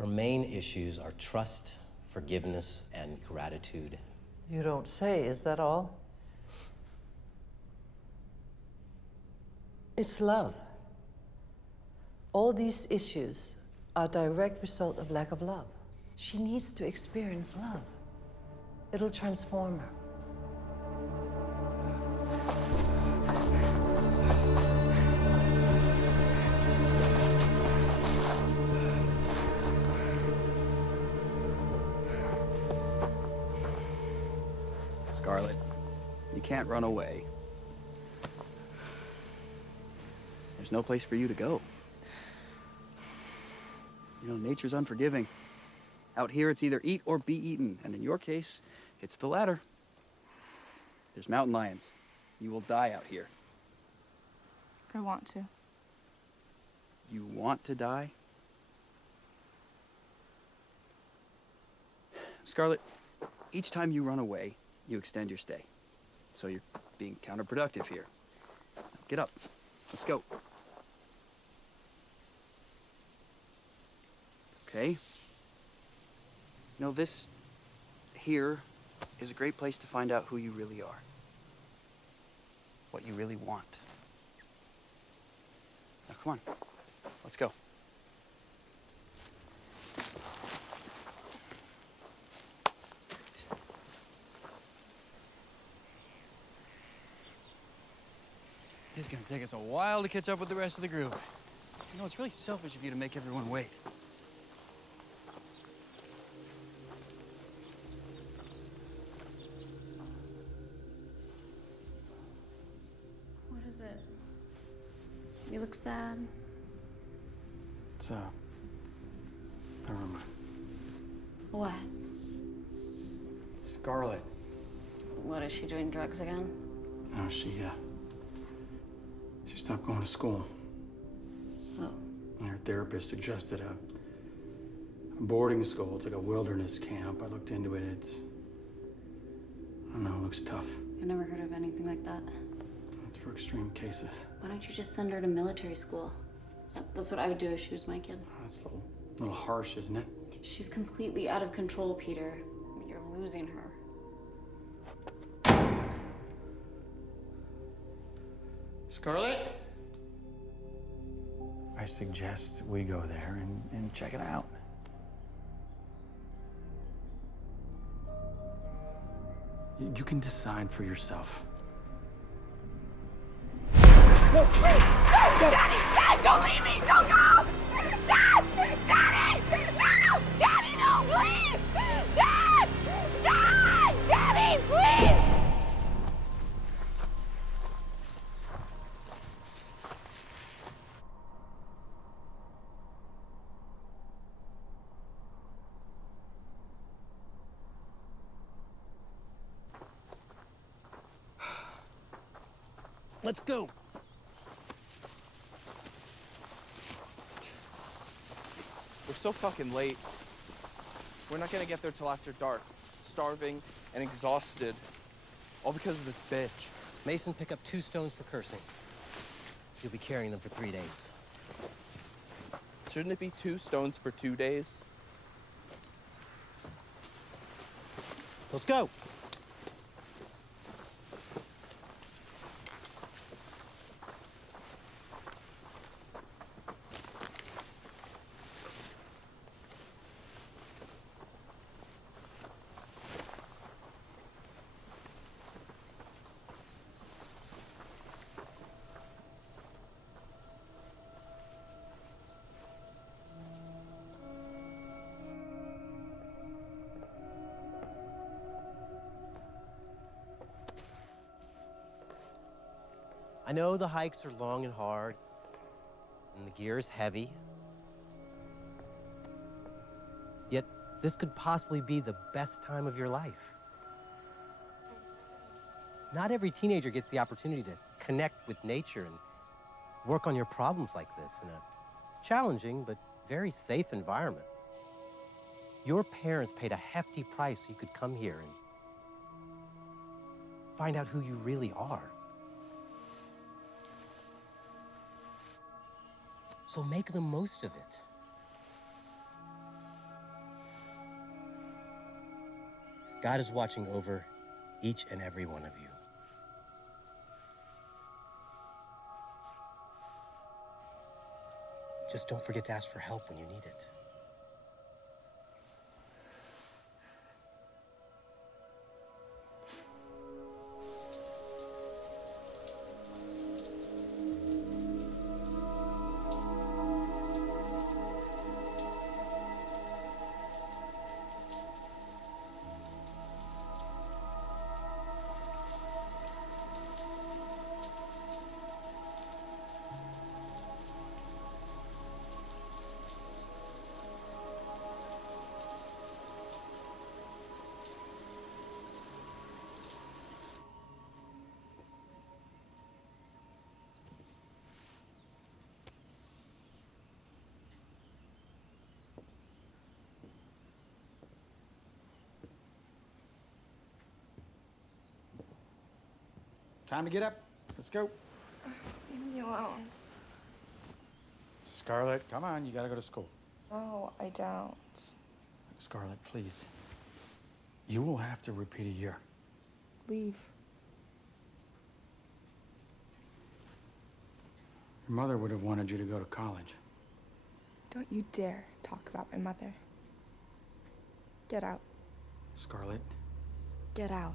Her main issues are trust, forgiveness, and gratitude. You don't say, is that all? It's love. All these issues are a direct result of lack of love. She needs to experience love. It'll transform her. Scarlet, you can't run away. There's no place for you to go. You know, nature's unforgiving. Out here, it's either eat or be eaten, and in your case, it's the latter. There's mountain lions. You will die out here. I want to. You want to die? Scarlet, each time you run away, you extend your stay. So you're being counterproductive here. Now get up. Let's go. Okay? You know, this here is a great place to find out who you really are. What you really want. Now, come on. Let's go. It's gonna take us a while to catch up with the rest of the group. You know, it's really selfish of you to make everyone wait. What is it? You look sad. It's, never mind. What? It's Scarlet. What, is she doing drugs again? No, she stopped going to school. Oh. And her therapist suggested a boarding school. It's like a wilderness camp. I looked into it. It's, I don't know, it looks tough. I've never heard of anything like that. It's for extreme cases. Why don't you just send her to military school? That's what I would do if she was my kid. That's a little harsh, isn't it? She's completely out of control, Peter. You're losing her. Scarlet? I suggest we go there and check it out. You can decide for yourself. No, please! No! Daddy! Dad, don't leave me! Don't go! Dad! Daddy! No! Daddy, no! Please! Dad! Dad! Daddy, please! Let's go. We're so fucking late. We're not gonna get there till after dark. Starving and exhausted. All because of this bitch. Mason, pick up 2 stones for cursing. You'll be carrying them for 3 days. Shouldn't it be 2 stones for 2 days? Let's go. I know the hikes are long and hard, and the gear is heavy. Yet, this could possibly be the best time of your life. Not every teenager gets the opportunity to connect with nature and work on your problems like this in a challenging but very safe environment. Your parents paid a hefty price so you could come here and find out who you really are. So make the most of it. God is watching over each and every one of you. Just don't forget to ask for help when you need it. Time to get up. Let's go. Leave me alone. Scarlett, come on. You gotta go to school. No, I don't. Scarlett, please. You will have to repeat a year. Leave. Your mother would have wanted you to go to college. Don't you dare talk about my mother. Get out. Scarlett, Get out.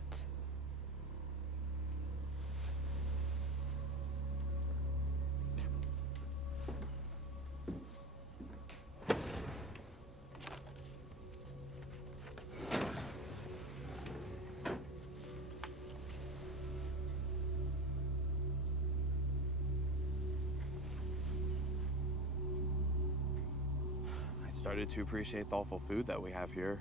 I started to appreciate the awful food that we have here.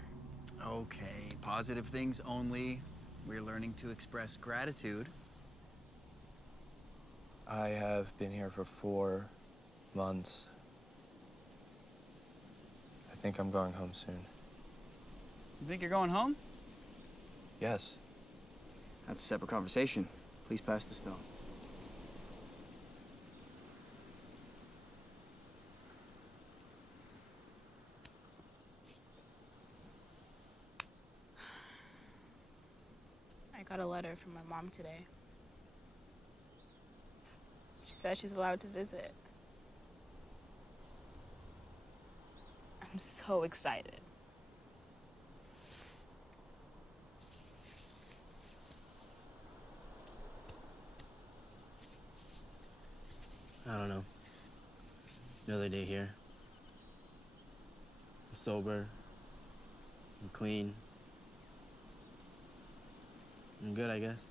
Okay, positive things only. We're learning to express gratitude. I have been here for 4 months. I think I'm going home soon. You think you're going home? Yes. That's a separate conversation. Please pass the stone. I got a letter from my mom today. She said she's allowed to visit. I'm so excited. I don't know. Another day here. I'm sober. I'm clean. I'm good, I guess.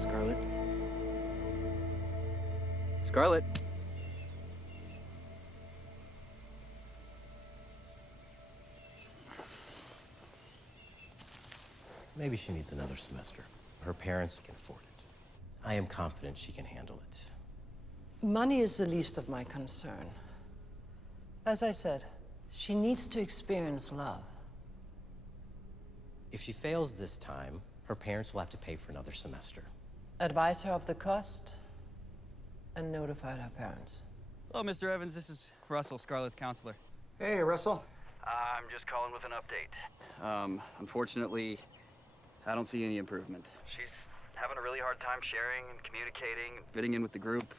Scarlett? Scarlett? Maybe she needs another semester. Her parents can afford it. I am confident she can handle it. Money is the least of my concern. As I said, she needs to experience love. If she fails this time, her parents will have to pay for another semester. Advise her of the cost and notify her parents. Hello, Mr. Evans. This is Russell, Scarlett's counselor. Hey, Russell. I'm just calling with an update. Unfortunately, I don't see any improvement. She's having a really hard time sharing and communicating, fitting in with the group.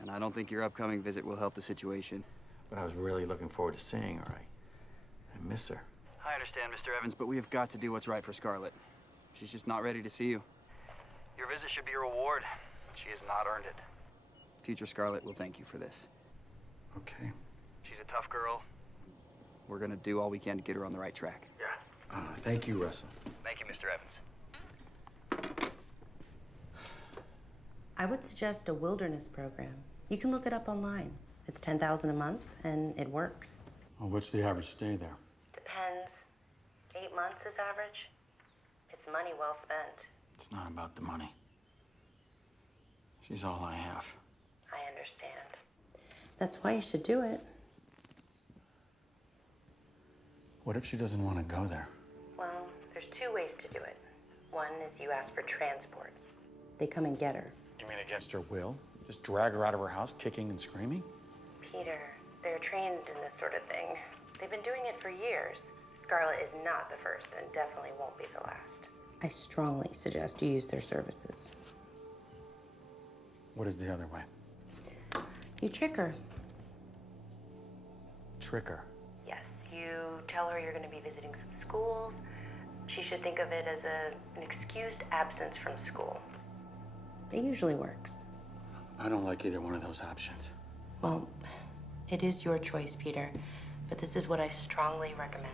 And I don't think your upcoming visit will help the situation. But I was really looking forward to seeing her. I miss her. I understand, Mr. Evans, but we have got to do what's right for Scarlett. She's just not ready to see you. Your visit should be a reward. She has not earned it. Future Scarlett will thank you for this. Okay. She's a tough girl. We're gonna do all we can to get her on the right track. Yeah. Thank you, Russell. Thank you, Mr. Evans. I would suggest a wilderness program. You can look it up online. It's $10,000 a month, and it works. Well, what's the average stay there? Depends. 8 months is average. It's money well spent. It's not about the money. She's all I have. I understand. That's why you should do it. What if she doesn't want to go there? Well, there's 2 ways to do it. One is you ask for transport. They come and get her. You mean against her will? Just drag her out of her house, kicking and screaming? Peter, they're trained in this sort of thing. They've been doing it for years. Scarlett is not the first and definitely won't be the last. I strongly suggest you use their services. What is the other way? You trick her. Trick her. Yes, you tell her you're going to be visiting some schools. She should think of it as an excused absence from school. It usually works. I don't like either one of those options. Well, it is your choice, Peter, but this is what I strongly recommend.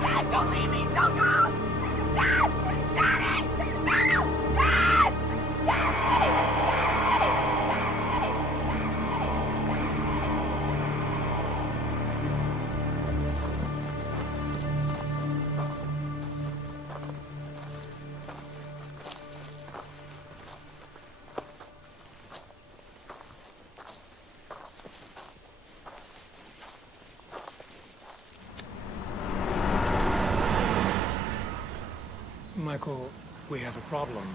Dad, don't leave me! Don't go! Dad! Daddy! No! Dad! Daddy! Michael, we have a problem.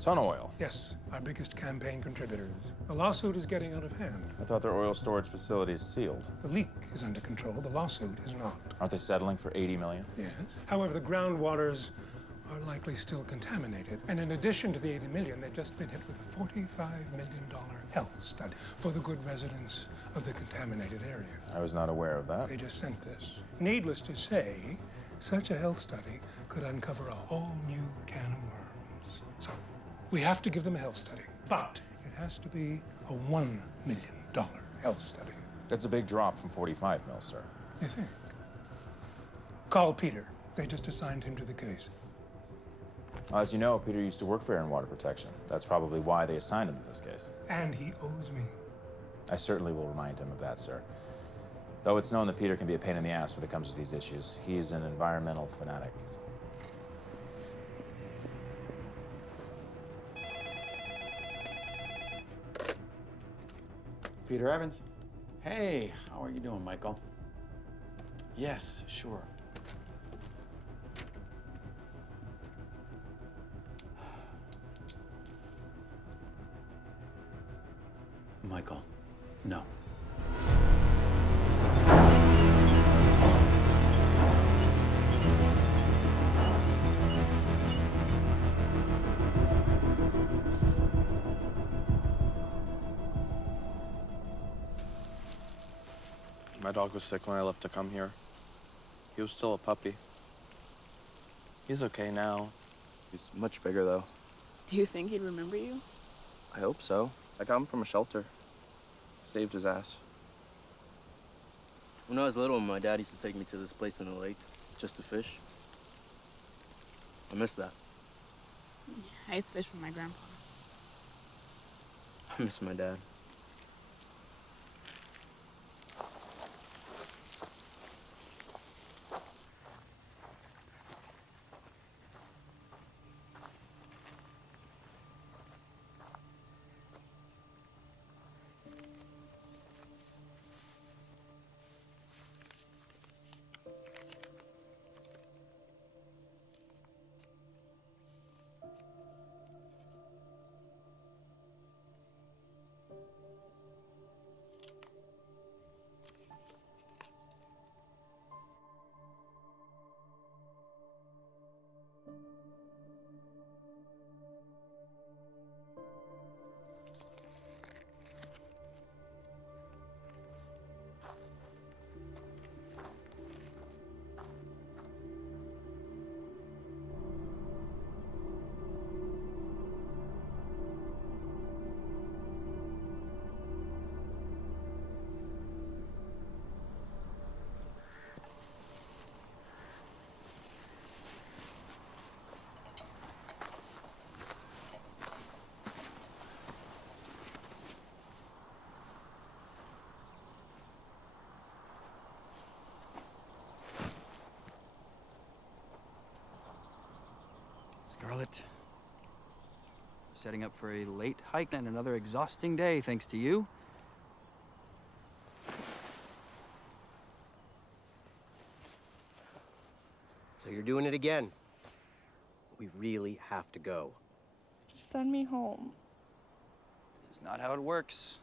Ton Oil. Yes, our biggest campaign contributors. The lawsuit is getting out of hand. I thought their oil storage facility is sealed. The leak is under control. The lawsuit is not. Aren't they settling for 80 million? Yes. However, the groundwaters are likely still contaminated. And in addition to the 80 million, they've just been hit with a $45 million health study for the good residents of the contaminated area. I was not aware of that. They just sent this. Needless to say, such a health study could uncover a whole new can of worms. So, we have to give them a health study, but it has to be a $1 million health study. That's a big drop from 45 mil, sir. You think? Call Peter. They just assigned him to the case. As you know, Peter used to work for Air and Water Protection. That's probably why they assigned him to this case. And he owes me. I certainly will remind him of that, sir. Though it's known that Peter can be a pain in the ass when it comes to these issues. He's an environmental fanatic. Peter Evans. Hey, how are you doing, Michael? Yes, sure. Michael, no. My dog was sick when I left to come here. He was still a puppy. He's okay now. He's much bigger, though. Do you think he'd remember you? I hope so. I got him from a shelter. Saved his ass. When I was little, my dad used to take me to this place in the lake just to fish. I miss that. I used to fish with my grandpa. I miss my dad. Scarlett, setting up for a late hike and another exhausting day, thanks to you. So you're doing it again. We really have to go. Just send me home. This is not how it works.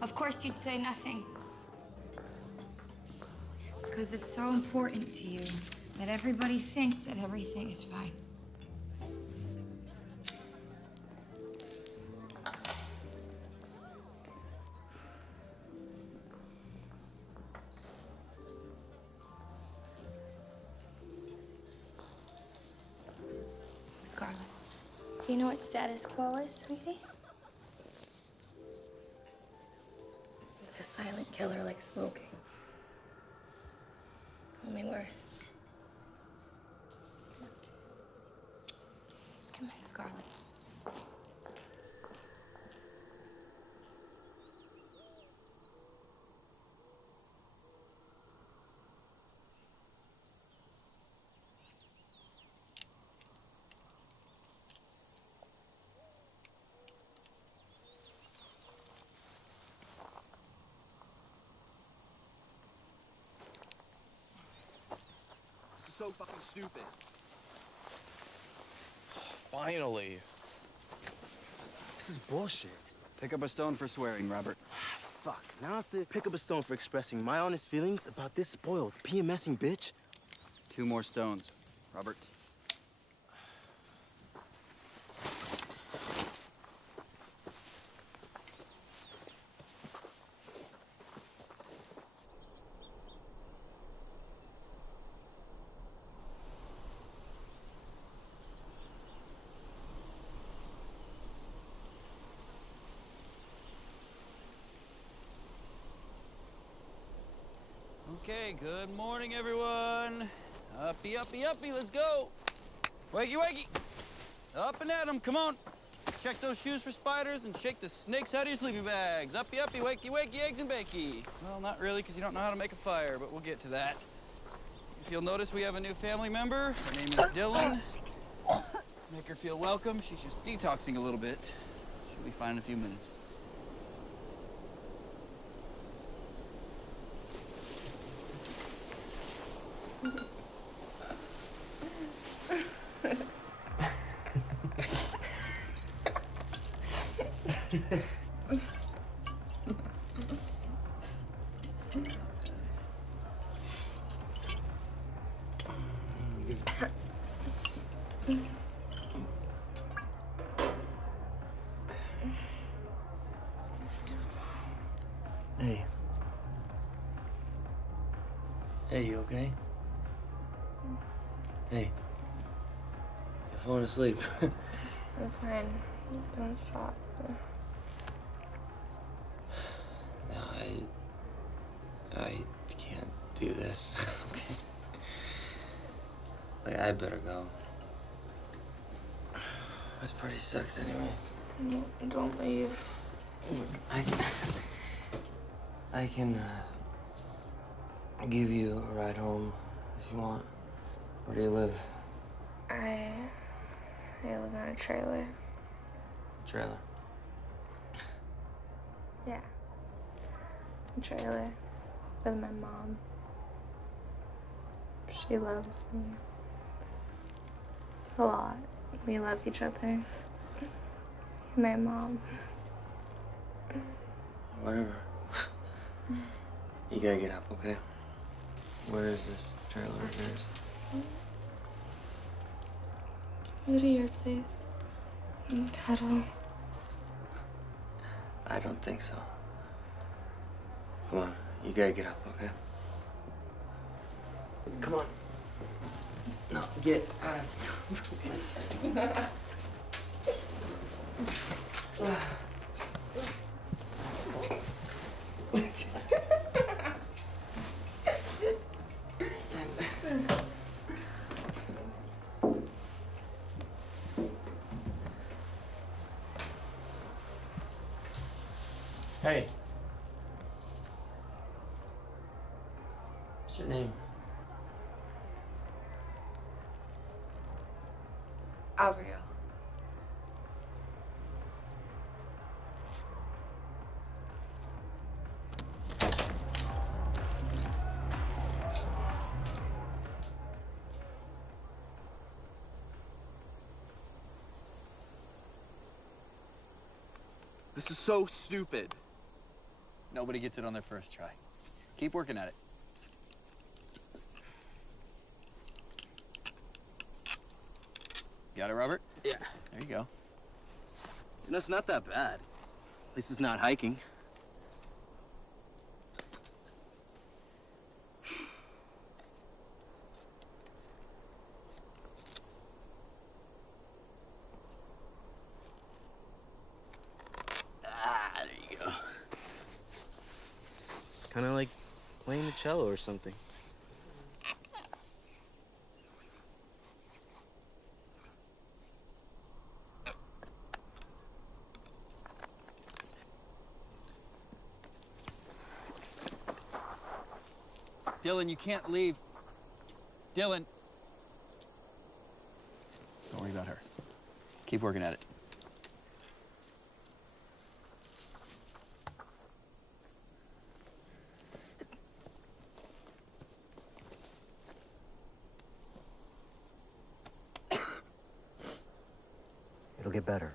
Of course you'd say nothing. Because it's so important to you that everybody thinks that everything is fine. Scarlett, do you know what status quo is, sweetie? It's a silent killer like smoking. Only worse. Come in, Scarlett. So fucking stupid. Finally. This is bullshit. Pick up a stone for swearing, Robert. Fuck, now I have to pick up a stone for expressing my honest feelings about this spoiled, PMSing bitch. 2 more stones, Robert. Okay, good morning, everyone. Uppy, uppy, uppy, let's go. Wakey, wakey. Up and at 'em, come on. Check those shoes for spiders and shake the snakes out of your sleeping bags. Uppy, uppy, wakey, wakey, eggs and bakey. Well, not really, because you don't know how to make a fire, but we'll get to that. If you'll notice, we have a new family member. Her name is Dylan. Make her feel welcome. She's just detoxing a little bit. She'll be fine in a few minutes. Hey. Hey, you okay? Hey. You're falling asleep. I'm fine. Don't stop. No, I can't do this. Okay. Like, I better go. This party sucks anyway. No, don't leave. Look, I can give you a ride home if you want. Where do you live? I live in a trailer. Trailer. Yeah. A trailer with my mom. She loves me. A lot. We love each other. My mom. Whatever. You gotta get up, okay? Where is this trailer of yours? Go to your place and cuddle. I don't think so. Come on, you gotta get up, okay? Come on. No, get out of the Hey. What's your name? Abriel. This is so stupid. Nobody gets it on their first try. Keep working at it. Got it, Robert? Yeah. There you go. You know, it's not that bad. At least it's not hiking. There you go. It's kind of like playing the cello or something. Dylan, you can't leave. Dylan. Don't worry about her. Keep working at it. It'll get better.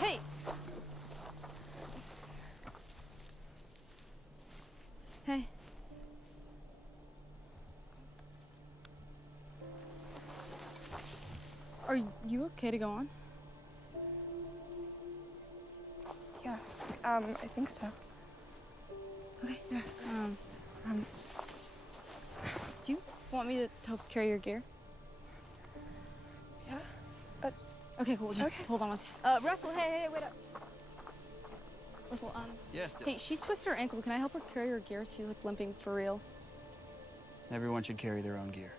Hey! Hey. Are you okay to go on? Yeah, I think so. Okay, yeah. Do you want me to help carry your gear? Yeah. Okay, cool. Just Okay. hold on one second. Russell, hey, wait up. Russell, Yes, Dylan. hey, she twisted her ankle. Can I help her carry her gear? She's like limping for real. Everyone should carry their own gear.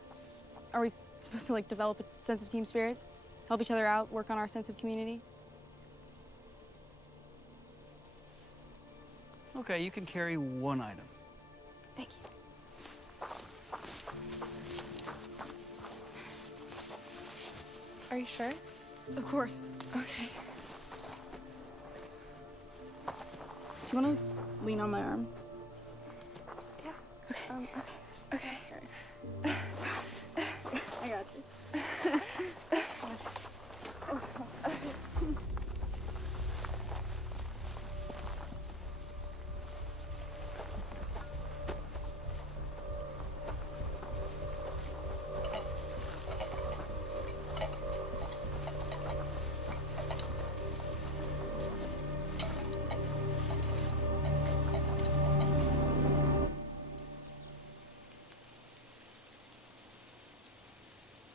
Are we supposed to like develop a sense of team spirit? Help each other out, work on our sense of community? Okay, you can carry one item. Thank you. Are you sure? Of course. Okay. Do you want to lean on my arm? Yeah. Okay. I got you.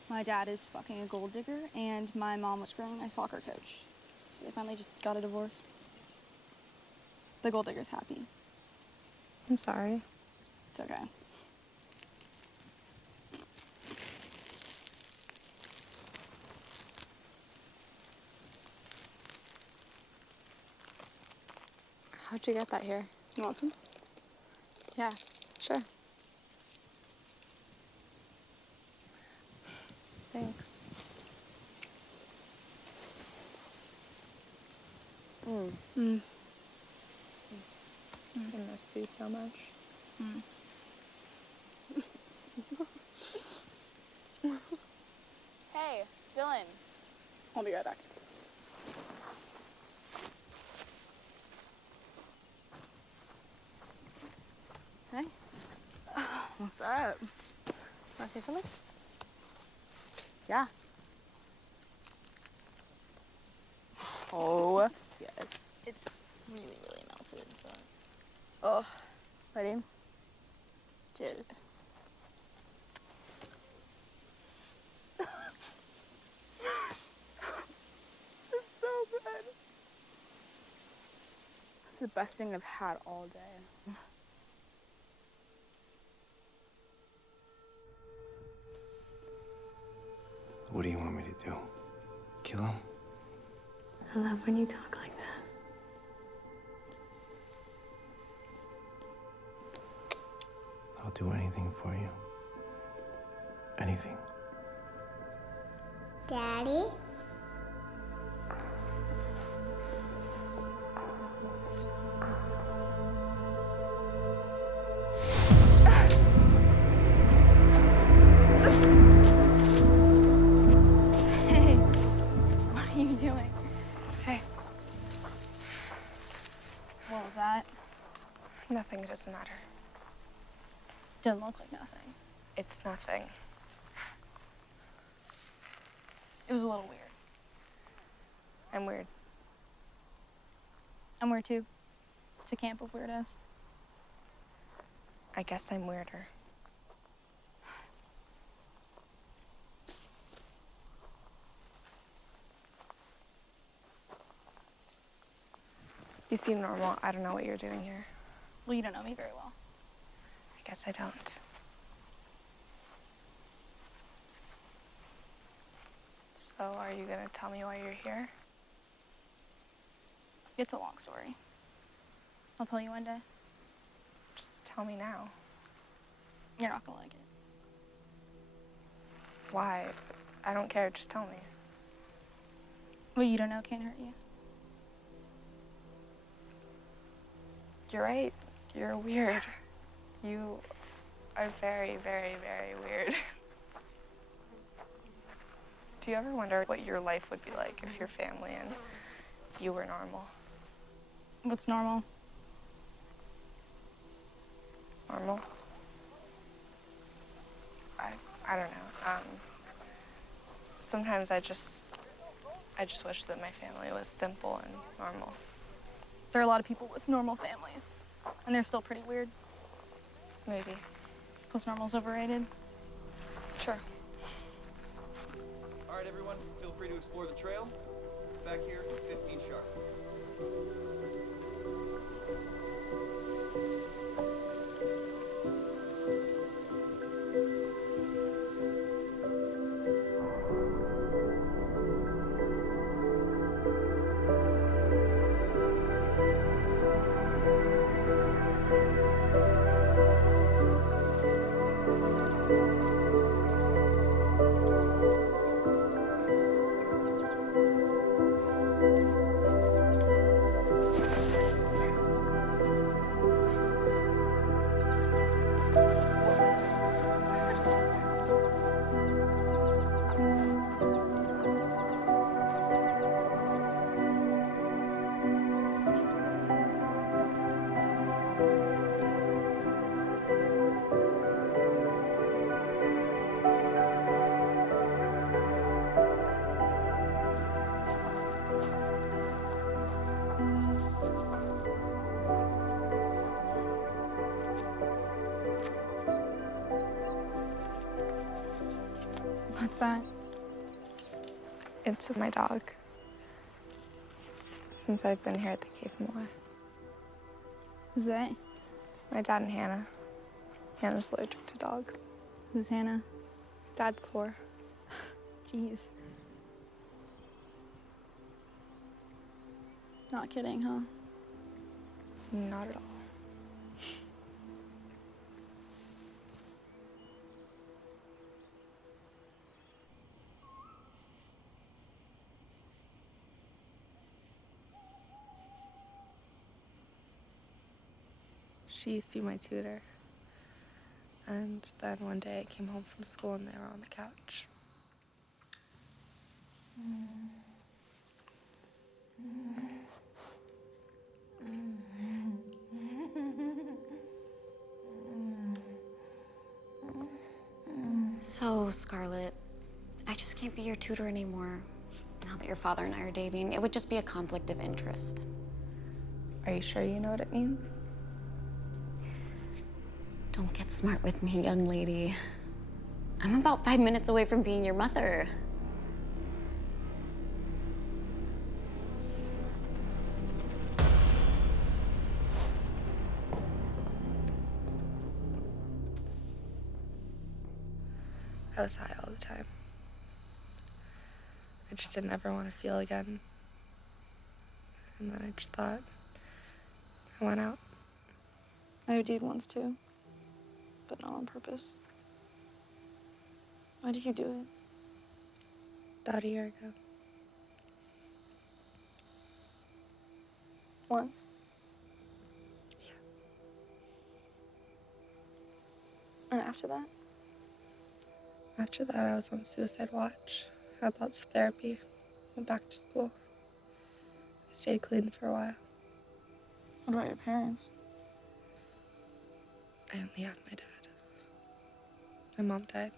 My dad is fucking a gold digger, and my mom was screwing my soccer coach. So they finally just got a divorce. The gold digger's happy. I'm sorry. It's okay. How'd you get that here? You want some? Yeah, sure. Thanks. I miss these so much. Hey, Dylan. I'll be right back. Hey. What's up? Want to see something? Yeah. Oh, yes. It's really, really melted, but... Ugh. Ready? Cheers. It's so good. It's the best thing I've had all day. What do you want me to do? Kill him? I love when you talk like that. I'll do anything for you. Anything. Daddy? Hey, what are you doing? Hey. What was that? Nothing, it doesn't matter. Didn't look like nothing. It's nothing. It was a little weird. I'm weird. I'm weird too. It's a camp of weirdos. I guess I'm weirder. You seem normal. I don't know what you're doing here. Well, you don't know me very well. I guess I don't. So, are you gonna tell me why you're here? It's a long story. I'll tell you one day. Just tell me now. You're not gonna like it. Why? I don't care. Just tell me. What you don't know can't hurt you. You're right. You're weird. You are very, very, very weird. Do you ever wonder what your life would be like if your family and you were normal? What's normal? Normal? I don't know. Sometimes I just wish that my family was simple and normal. There are a lot of people with normal families, and they're still pretty weird. Maybe. Plus normal's overrated. Sure. All right, everyone, feel free to explore the trail. Back here, 15 sharp. What's that? It's my dog. Since I've been here, they gave him away. Who's they? My dad and Hannah. Hannah's allergic to dogs. Who's Hannah? Dad's whore. Jeez. Not kidding, huh? Not at all. She used to be my tutor. And then one day I came home from school and they were on the couch. So, Scarlett, I just can't be your tutor anymore. Now that your father and I are dating, it would just be a conflict of interest. Are you sure you know what it means? Don't get smart with me, young lady. I'm about 5 minutes away from being your mother. I was high all the time. I just didn't ever want to feel again. And then I just thought, I went out. I OD'd once too, but not on purpose. Why did you do it? About a year ago. Once? Yeah. And after that? After that, I was on suicide watch. Had lots of therapy. Went back to school. I stayed clean for a while. What about your parents? I only have my dad. My mom died.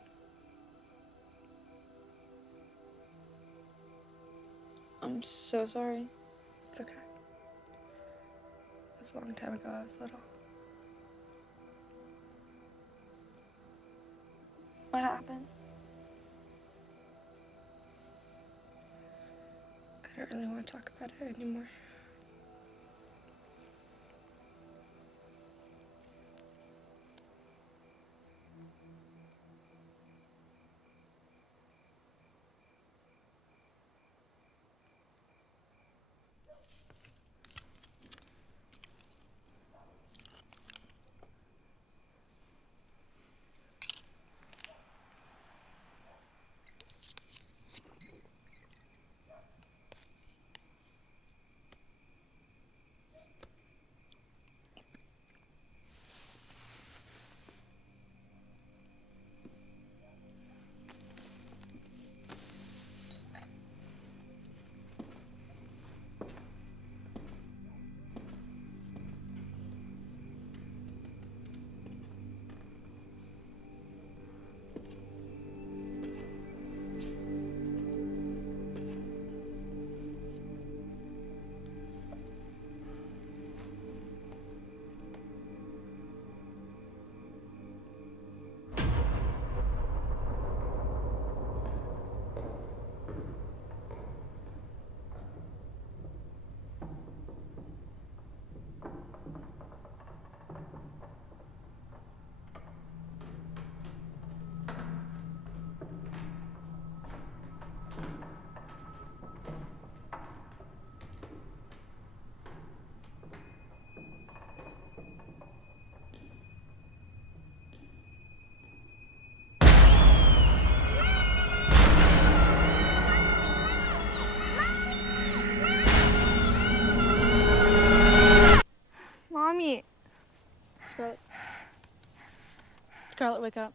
I'm so sorry. It's okay. It was a long time ago. I was little. What happened? I don't really want to talk about it anymore. Mommy! Scarlett. Scarlett, wake up.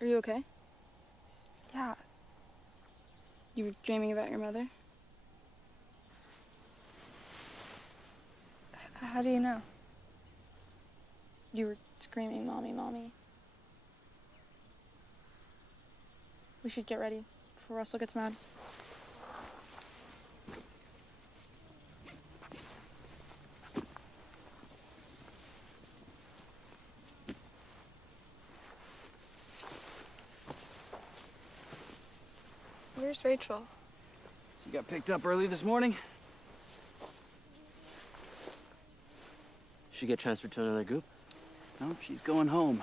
Are you okay? Yeah. You were dreaming about your mother? How do you know? You were screaming, Mommy, Mommy. We should get ready before Russell gets mad. Where's Rachel? She got picked up early this morning. She get transferred to another group? No, she's going home.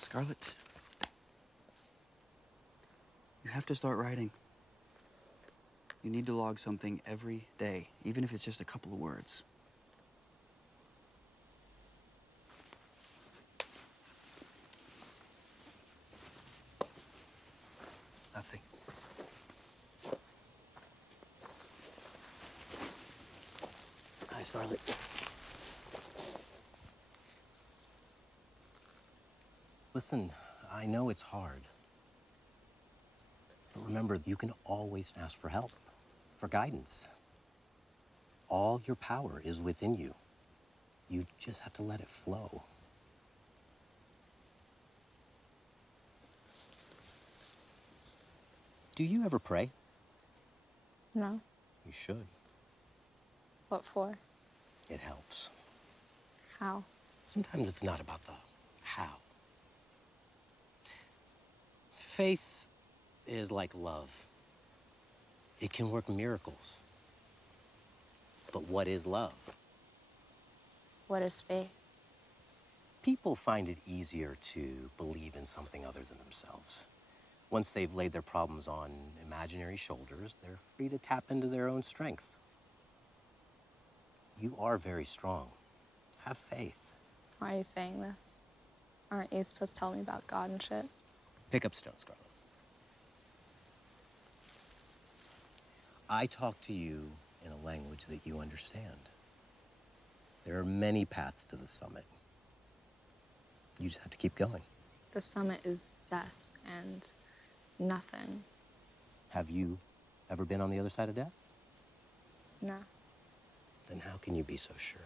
Scarlett, you have to start writing. You need to log something every day, even if it's just a couple of words. It's nothing. Hi, Scarlett. Listen, I know it's hard. But remember, you can always ask for help, for guidance. All your power is within you. You just have to let it flow. Do you ever pray? No. You should. What for? It helps. How? Sometimes it's not about the how. Faith is like love. It can work miracles. But what is love? What is faith? People find it easier to believe in something other than themselves. Once they've laid their problems on imaginary shoulders, they're free to tap into their own strength. You are very strong. Have faith. Why are you saying this? Aren't you supposed to tell me about God and shit? Pick up stone, Scarlett. I talk to you in a language that you understand. There are many paths to the summit. You just have to keep going. The summit is death and nothing. Have you ever been on the other side of death? No. Then how can you be so sure?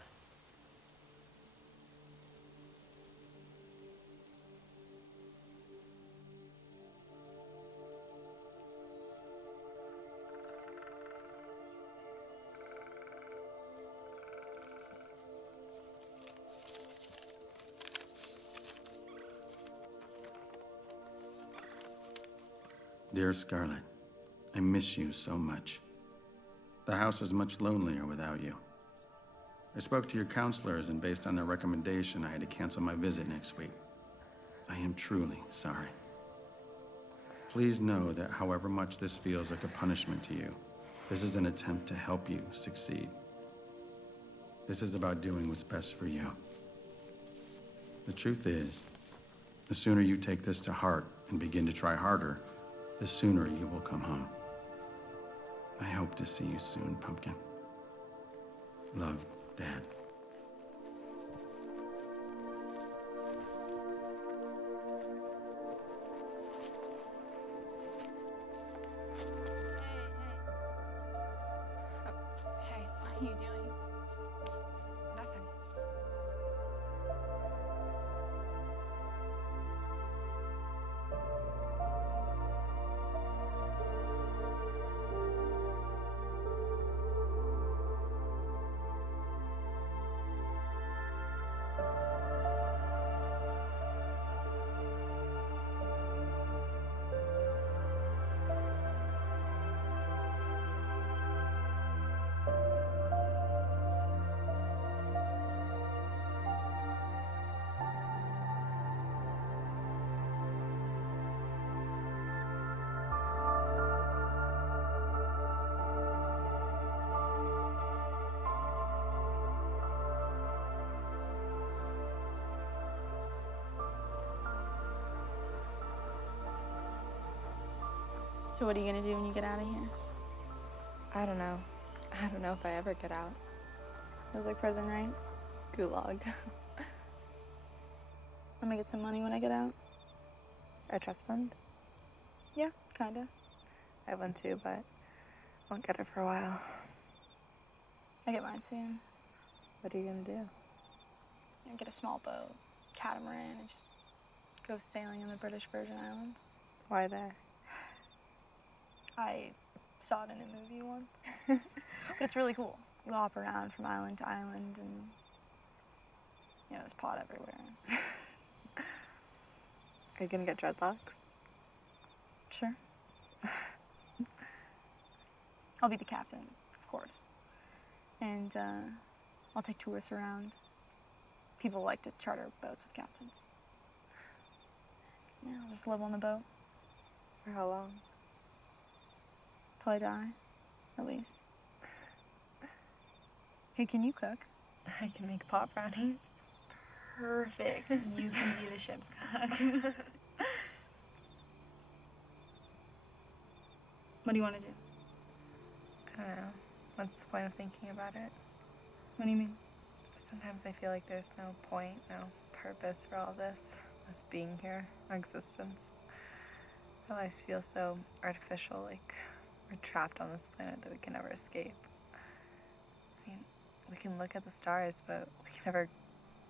Dear Scarlett, I miss you so much. The house is much lonelier without you. I spoke to your counselors, and based on their recommendation, I had to cancel my visit next week. I am truly sorry. Please know that however much this feels like a punishment to you, this is an attempt to help you succeed. This is about doing what's best for you. The truth is, the sooner you take this to heart and begin to try harder, the sooner you will come home. I hope to see you soon, Pumpkin. Love, Dad. Hey, what are you doing? Nothing. So what are you gonna do when you get out of here? I don't know. I don't know if I ever get out. It was like prison, right? Gulag. I'm gonna get some money when I get out. A trust fund? Yeah, kinda. I have one too, but won't get it for a while. I get mine soon. What are you gonna do? I get a small boat, catamaran, and just go sailing in the British Virgin Islands. Why there? I saw it in a movie once. But it's really cool. You hop around from island to island and, you know, there's pot everywhere. Are you gonna get dreadlocks? Sure. I'll be the captain, of course. And I'll take tourists around. People like to charter boats with captains. Yeah, I'll just live on the boat. For how long? Till I die, at least. Hey, can you cook? I can make pot brownies. Perfect. You can be the ship's cook. What do you want to do? I don't know. What's the point of thinking about it? What do you mean? Sometimes I feel like there's no point, no purpose for all this. Us being here, our existence. Our lives feel so artificial, like we're trapped on this planet that we can never escape. I mean, we can look at the stars, but we can never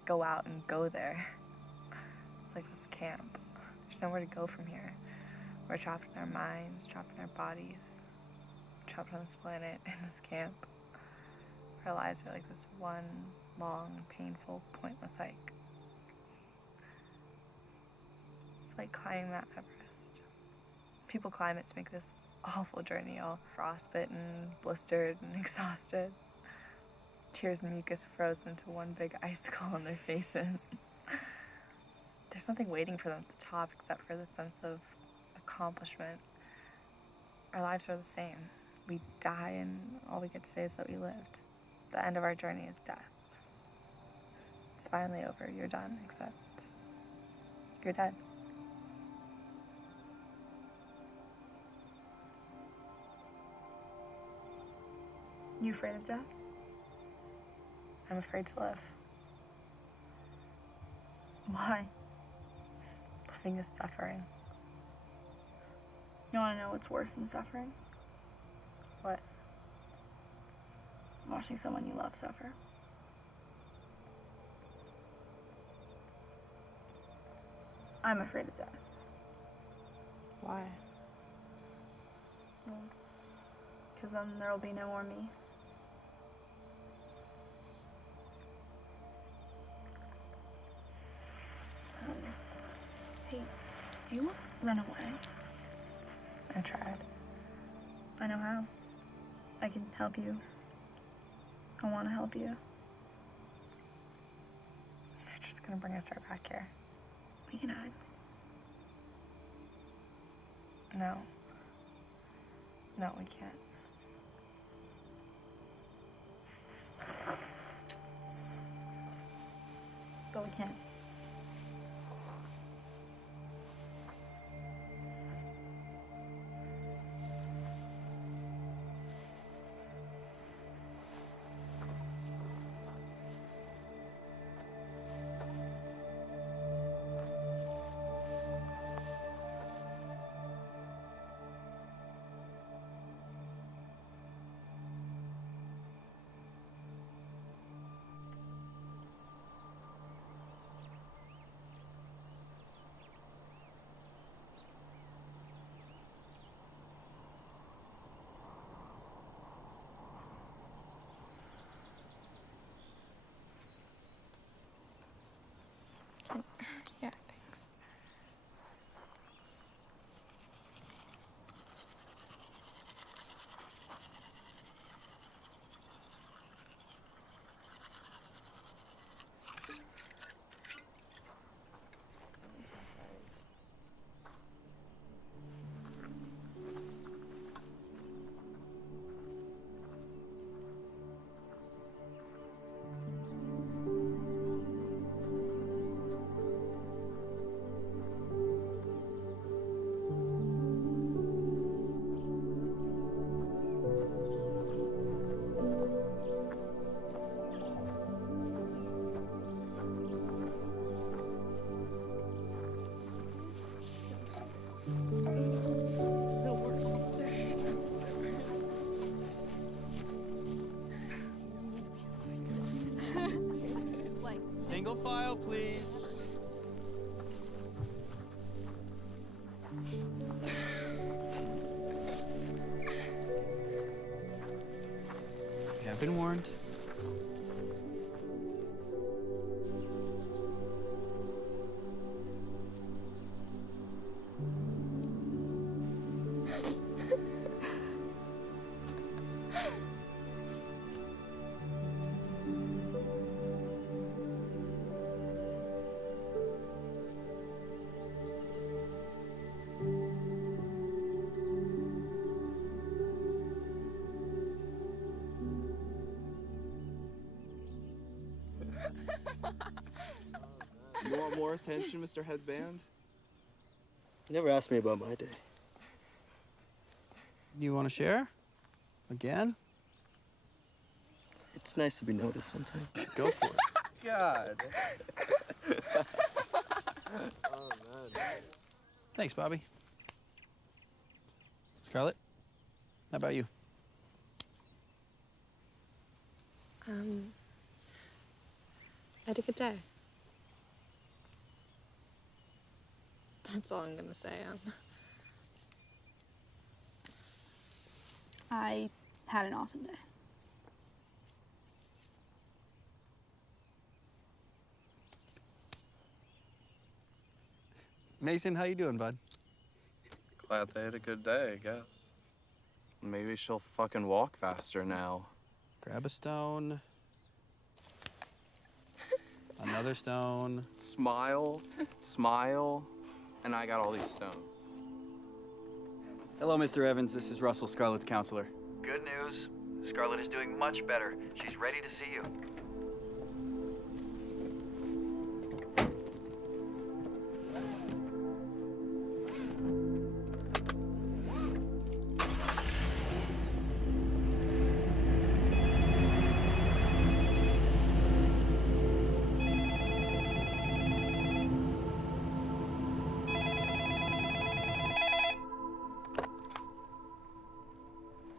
go out and go there. It's like this camp. There's nowhere to go from here. We're trapped in our minds, trapped in our bodies, trapped on this planet, in this camp. Our lives are like this one long, painful, pointless hike. It's like climbing Mount Everest. People climb it to make this awful journey, all frostbitten, blistered, and exhausted. Tears and mucus frozen to one big icicle on their faces. There's nothing waiting for them at the top except for the sense of accomplishment. Our lives are the same. We die and all we get to say is that we lived. The end of our journey is death. It's finally over. You're done, except you're dead. You afraid of death? I'm afraid to live. Why? Living is suffering. You want to know what's worse than suffering? What? Watching someone you love suffer. I'm afraid of death. Why? Well, because then there'll be no more me. Hey, do you want to run away? I tried. I know how. I can help you. I want to help you. They're just gonna bring us right back here. We can hide. No. No, we can't. But we can. while, please. You have been warned. You want more attention, Mr. Headband? Never asked me about my day. You want to share? Again? It's nice to be noticed sometimes. Go for it. God. Oh, man. Thanks, Bobby. Scarlett, how about you? I had a good day. That's all I'm gonna say. I had an awesome day. Mason, how you doing, bud? Glad they had a good day, I guess. Maybe she'll fucking walk faster now. Grab a stone. Another stone. Smile, smile, and I got all these stones. Hello, Mr. Evans. This is Russell, Scarlett's counselor. Good news. Scarlett is doing much better. She's ready to see you.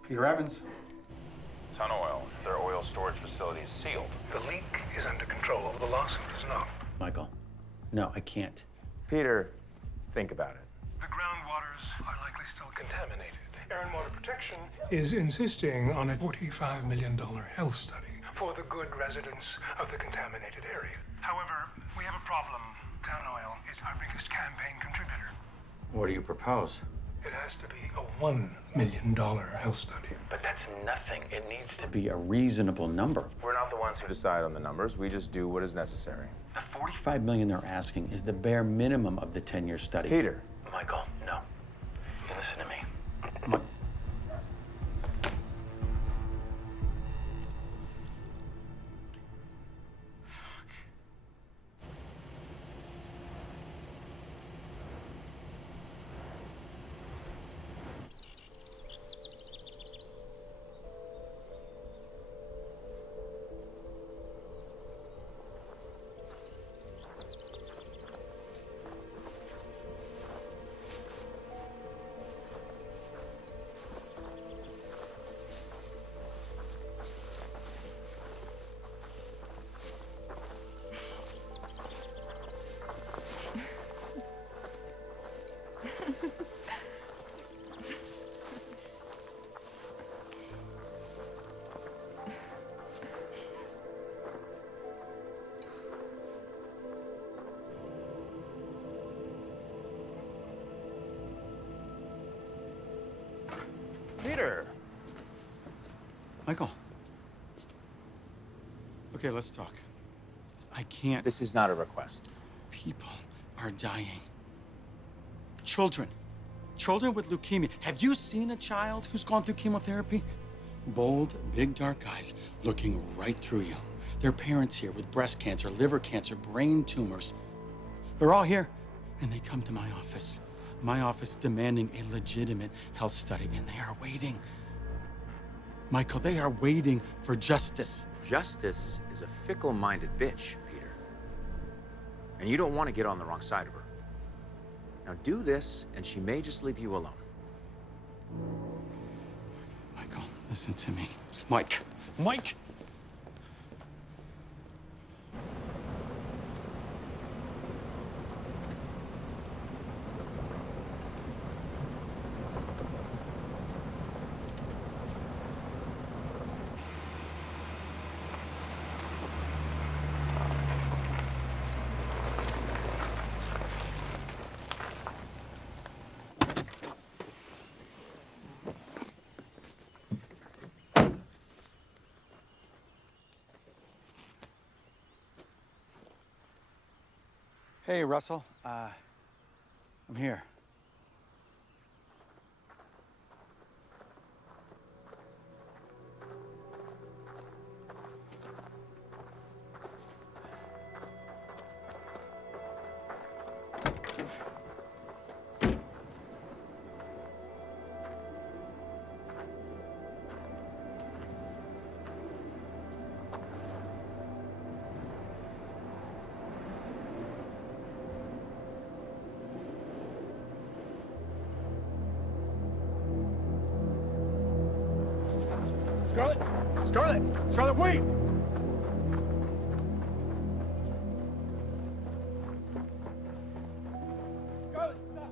Peter Evans. Sun Oil, their oil storage facility is sealed. The leak is under control. The lawsuit is not. Michael, no, I can't. Peter, think about it. The groundwaters are likely still contaminated. Air and Water Protection is insisting on a $45 million health study for the good residents of the contaminated area. However, we have a problem. Town Oil is our biggest campaign contributor. What do you propose? It has to be a $1 million health study. But that's nothing. It needs to be a reasonable number. We're not the ones who decide on the numbers. We just do what is necessary. The $45 million they're asking is the bare minimum of the 10-year study. Peter. Michael, no. You listen to me. Peter! Michael. Okay, let's talk. I can't. This is not a request. People are dying. Children. Children with leukemia. Have you seen a child who's gone through chemotherapy? Bold, big, dark eyes looking right through you. Their parents here with breast cancer, liver cancer, brain tumors. They're all here, and they come to my office. My office demanding a legitimate health study, and they are waiting. Michael, they are waiting for justice. Justice is a fickle-minded bitch, Peter. And you don't want to get on the wrong side of her. Now do this, and she may just leave you alone. Michael, listen to me. Mike! Hey, Russell. I'm here. Scarlet! Scarlet! Scarlet, wait! Scarlet, stop!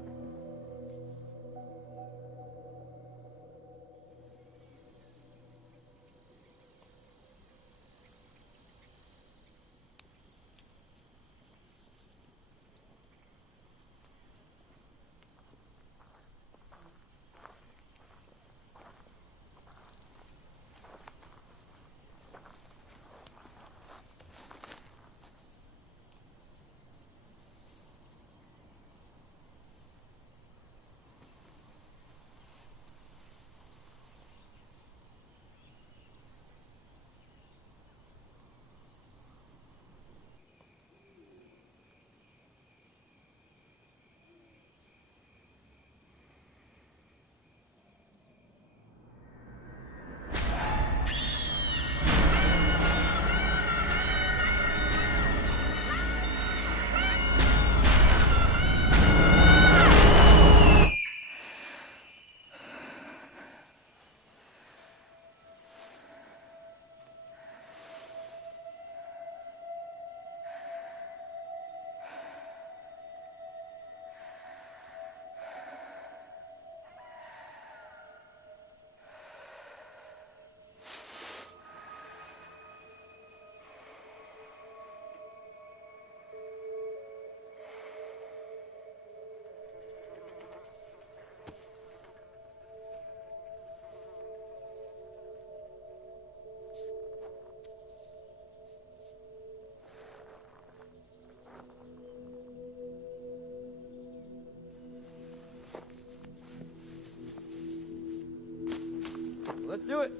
Let's do it.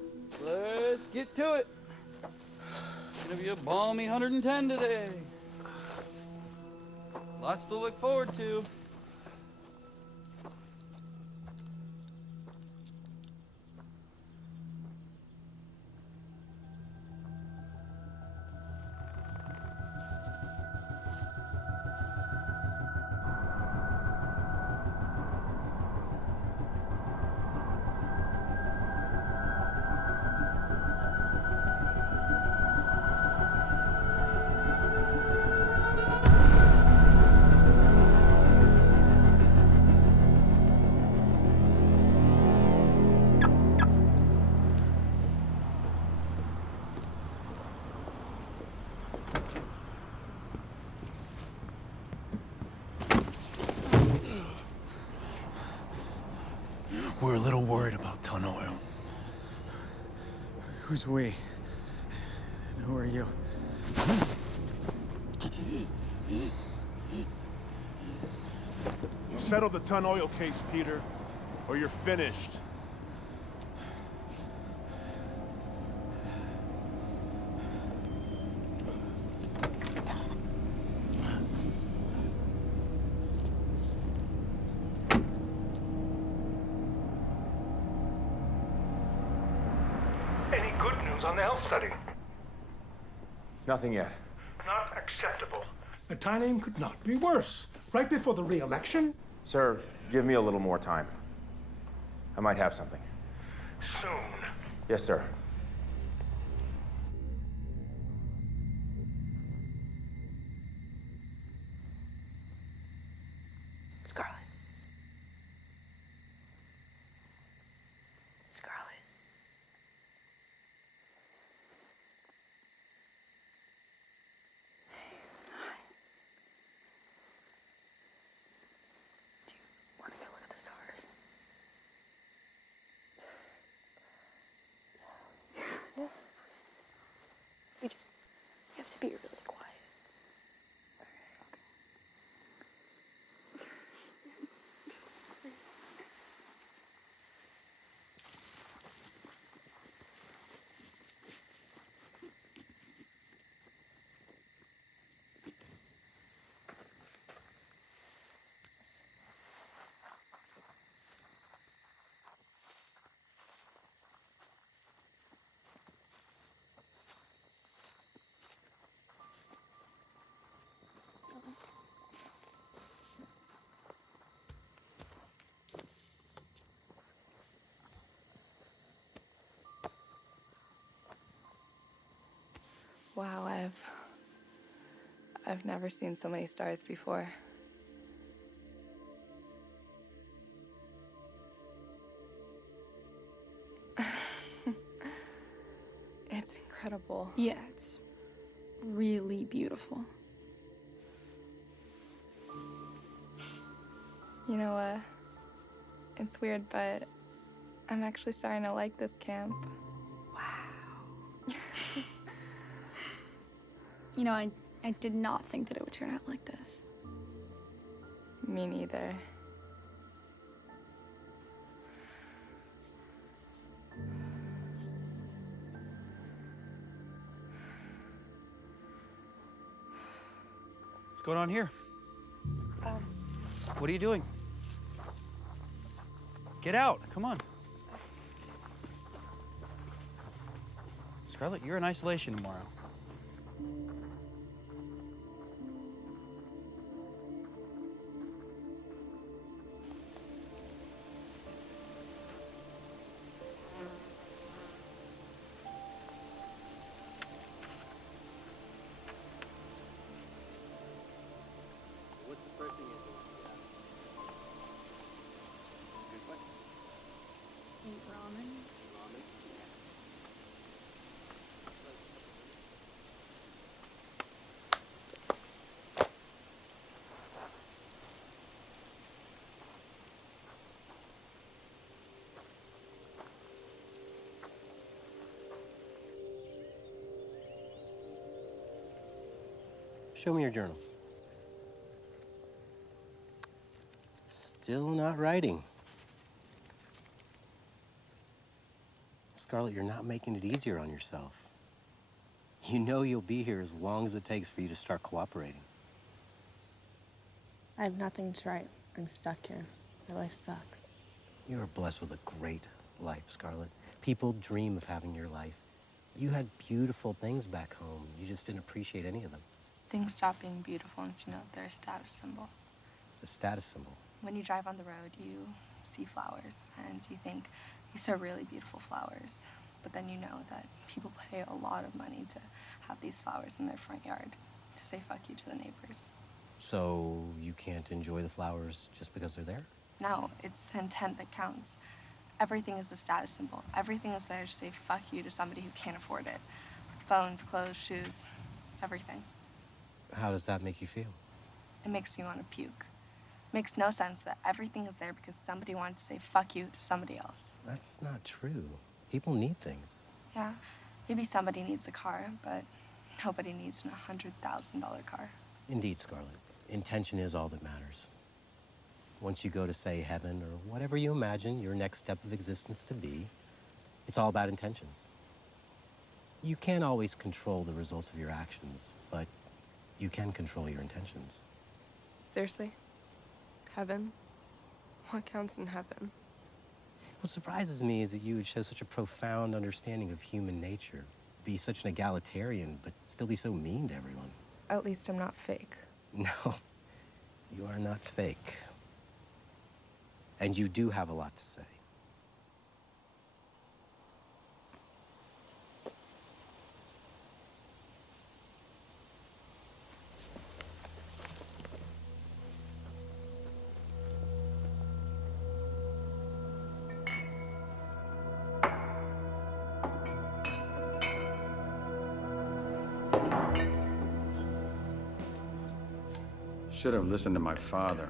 Let's get to it. It's gonna be a balmy 110 today. Lots to look forward to. We're a little worried about ton oil. Who's we? And who are you? Settle the ton oil case, Peter, or you're finished. Any good news on the health study? Nothing yet. Not acceptable. The timing could not be worse. Right before the re-election? Sir, give me a little more time. I might have something. Soon. Yes, sir. Scarlet. Scarlet. Do you want to go look at the stars? No. You have to be really quiet. Wow, I've never seen so many stars before. It's incredible. Yeah, it's really beautiful. You know, it's weird, but I'm actually starting to like this camp. You know, I did not think that it would turn out like this. Me neither. What's going on here? What are you doing? Get out, come on. Scarlett, you're in isolation tomorrow. What's the first thing you do? Good question. Eat ramen. Ramen? Show me your journal. Still not writing. Scarlett, you're not making it easier on yourself. You know you'll be here as long as it takes for you to start cooperating. I have nothing to write. I'm stuck here. My life sucks. You are blessed with a great life, Scarlett. People dream of having your life. You had beautiful things back home. You just didn't appreciate any of them. Things stop being beautiful once you know they're a status symbol. The status symbol. When you drive on the road, you see flowers and you think, these are really beautiful flowers. But then you know that people pay a lot of money to have these flowers in their front yard to say fuck you to the neighbors. So you can't enjoy the flowers just because they're there? No, it's the intent that counts. Everything is a status symbol. Everything is there to say fuck you to somebody who can't afford it. Phones, clothes, shoes, everything. How does that make you feel? It makes me want to puke. Makes no sense that everything is there because somebody wanted to say fuck you to somebody else. That's not true. People need things. Yeah, maybe somebody needs a car, but nobody needs an $100,000 car. Indeed, Scarlett. Intention is all that matters. Once you go to, say, heaven or whatever you imagine your next step of existence to be, it's all about intentions. You can't always control the results of your actions, but you can control your intentions. Seriously? Heaven? What counts in heaven? What surprises me is that you would show such a profound understanding of human nature, be such an egalitarian, but still be so mean to everyone. At least I'm not fake. No, you are not fake. And you do have a lot to say. Should have listened to my father.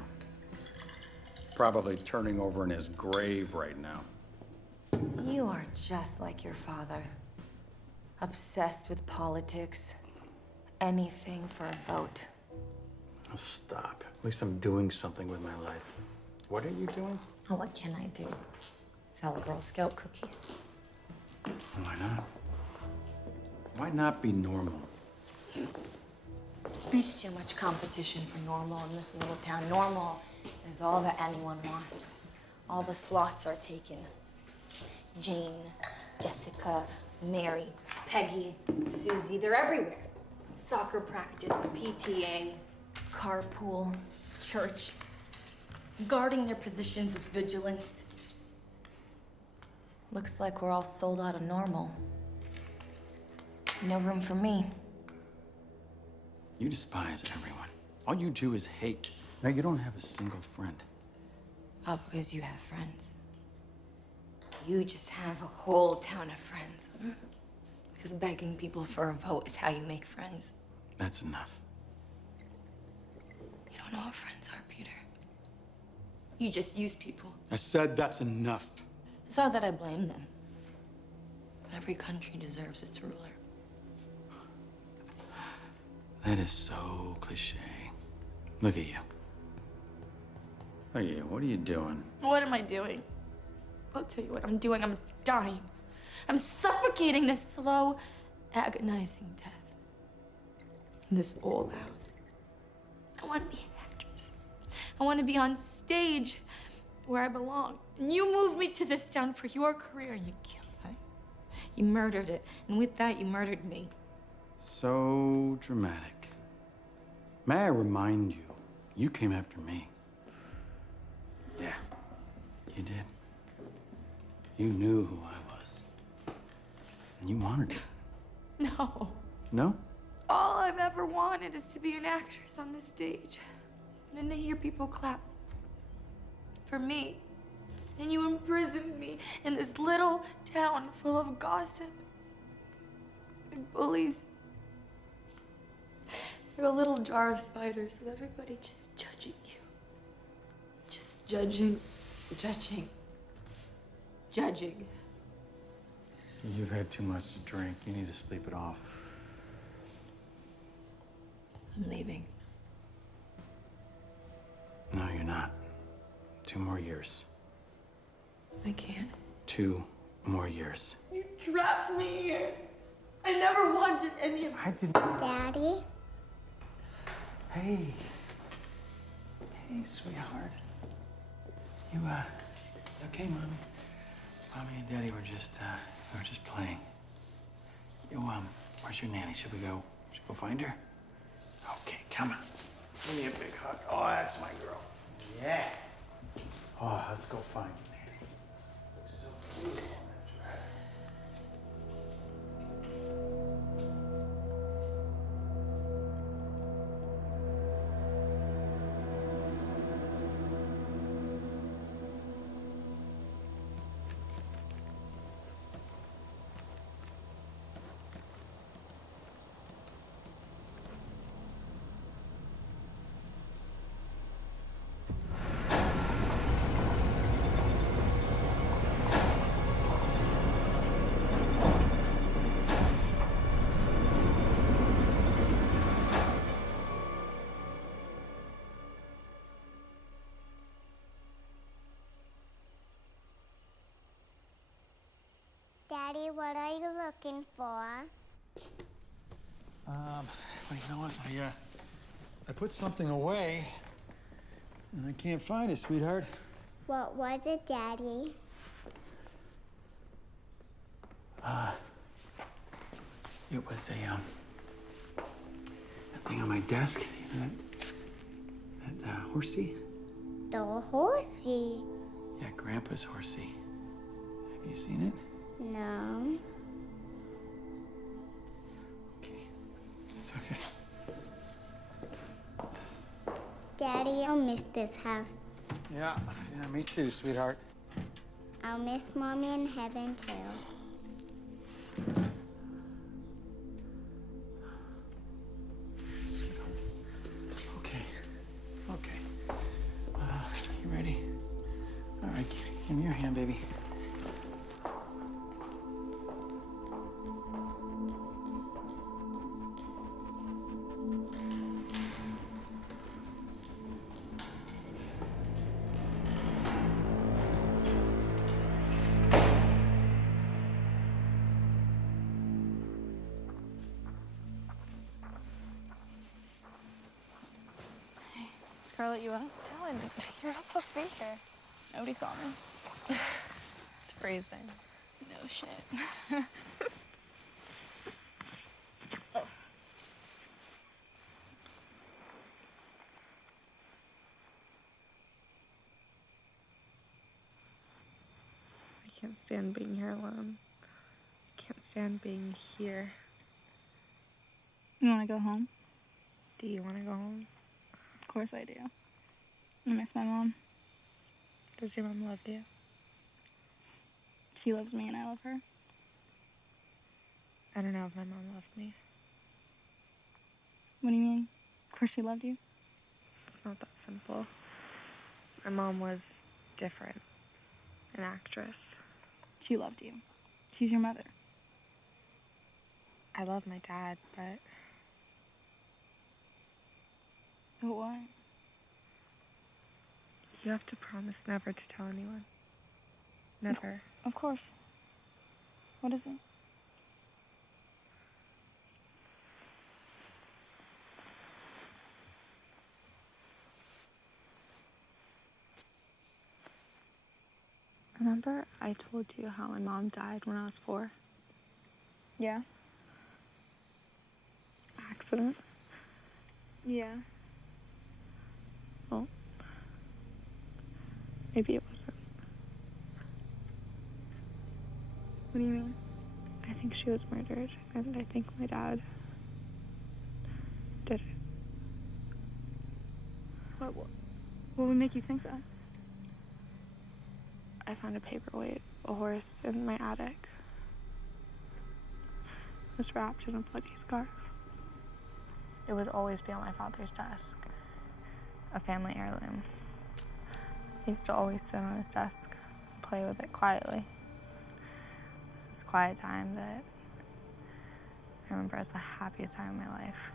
Probably turning over in his grave right now. You are just like your father. Obsessed with politics. Anything for a vote. Oh, stop. At least I'm doing something with my life. What are you doing? Oh, what can I do? Sell Girl Scout cookies? Why not? Why not be normal? There's too much competition for normal in this little town. Normal is all that anyone wants. All the slots are taken. Jane, Jessica, Mary, Peggy, Susie, they're everywhere. Soccer practice, PTA, carpool, church, guarding their positions with vigilance. Looks like we're all sold out of normal. No room for me. You despise everyone. All you do is hate. Now you don't have a single friend. All because you have friends. You just have a whole town of friends. Because begging people for a vote is how you make friends. That's enough. You don't know what friends are, Peter. You just use people. I said that's enough. It's not that I blame them. Every country deserves its ruler. That is so cliche. Look at you. Look at you. What are you doing? What am I doing? I'll tell you what I'm doing. I'm dying. I'm suffocating this slow, agonizing death. In this old house. I want to be an actress. I want to be on stage where I belong. And you moved me to this town for your career and you killed it. You murdered it. And with that, you murdered me. So dramatic. May I remind you, you came after me. Yeah, you did. You knew who I was. And you wanted it. No. No? All I've ever wanted is to be an actress on the stage. And to hear people clap. For me. And you imprisoned me in this little town full of gossip. And bullies. Through a little jar of spiders with everybody just judging you. Just judging, judging, judging. You've had too much to drink. You need to sleep it off. I'm leaving. No, you're not. 2 more years. I can't. 2 more years. You trapped me here. I never wanted any of I didn't. Daddy? Hey. Hey, sweetheart. You okay, Mommy? Mommy and Daddy were just playing. You, where's your nanny? Should we go find her? Okay, come on. Give me a big hug. Oh, that's my girl. Yes. Oh, let's go find your nanny. Looks so beautiful in that dress. Daddy, what are you looking for? Well, you know what? I put something away, and I can't find it, sweetheart. What was it, Daddy? It was that thing on my desk. You know, that horsey. The horsey? Yeah, Grandpa's horsey. Have you seen it? No. It's okay. Daddy, I'll miss this house. Yeah, me too, sweetheart. I'll miss Mommy in heaven, too. Okay. You ready? All right, give me your hand, baby. Scarlett, you up? Dylan, you're not supposed to be here. Nobody saw me. It's freezing. No shit. I can't stand being here alone. I can't stand being here. You want to go home? Do you want to go home? Of course I do. I miss my mom. Does your mom love you? She loves me and I love her. I don't know if my mom loved me. What do you mean? Of course she loved you. It's not that simple. My mom was different. An actress. She loved you. She's your mother. I love my dad, but... But what? You have to promise never to tell anyone. Never. Of course. What is it? Remember I told you how my mom died when I was 4? Yeah. Accident? Yeah. Well, maybe it wasn't. What do you mean? I think she was murdered, and I think my dad did it. What would make you think that? I found a paperweight, a horse, in my attic. It was wrapped in a bloody scarf. It would always be on my father's desk. A family heirloom. He used to always sit on his desk and play with it quietly. It was this quiet time that I remember as the happiest time of my life.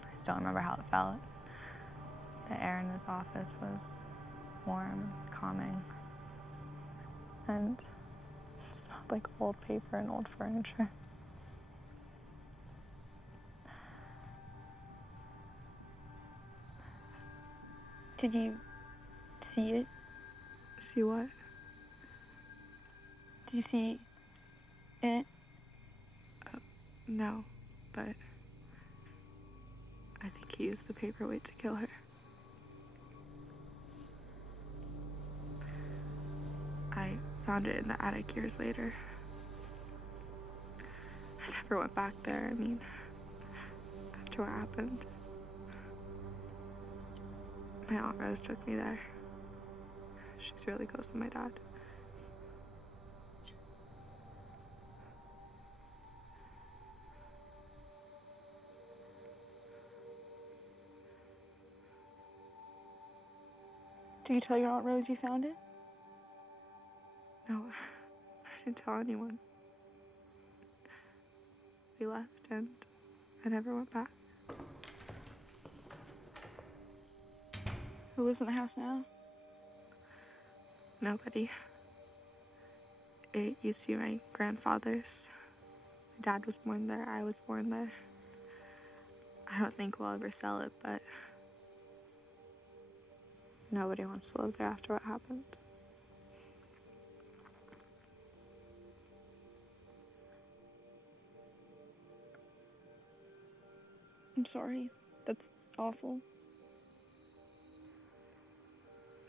I still remember how it felt. The air in his office was warm, calming. And it smelled like old paper and old furniture. Did you see it? See what? Did you see it? No, but I think he used the paperweight to kill her. I found it in the attic years later. I never went back there. I mean, after what happened. My Aunt Rose took me there. She's really close to my dad. Did you tell your Aunt Rose you found it? No, I didn't tell anyone. We left and I never went back. Who lives in the house now? Nobody. It used to be my grandfather's. My dad was born there, I was born there. I don't think we'll ever sell it, but nobody wants to live there after what happened. I'm sorry. That's awful.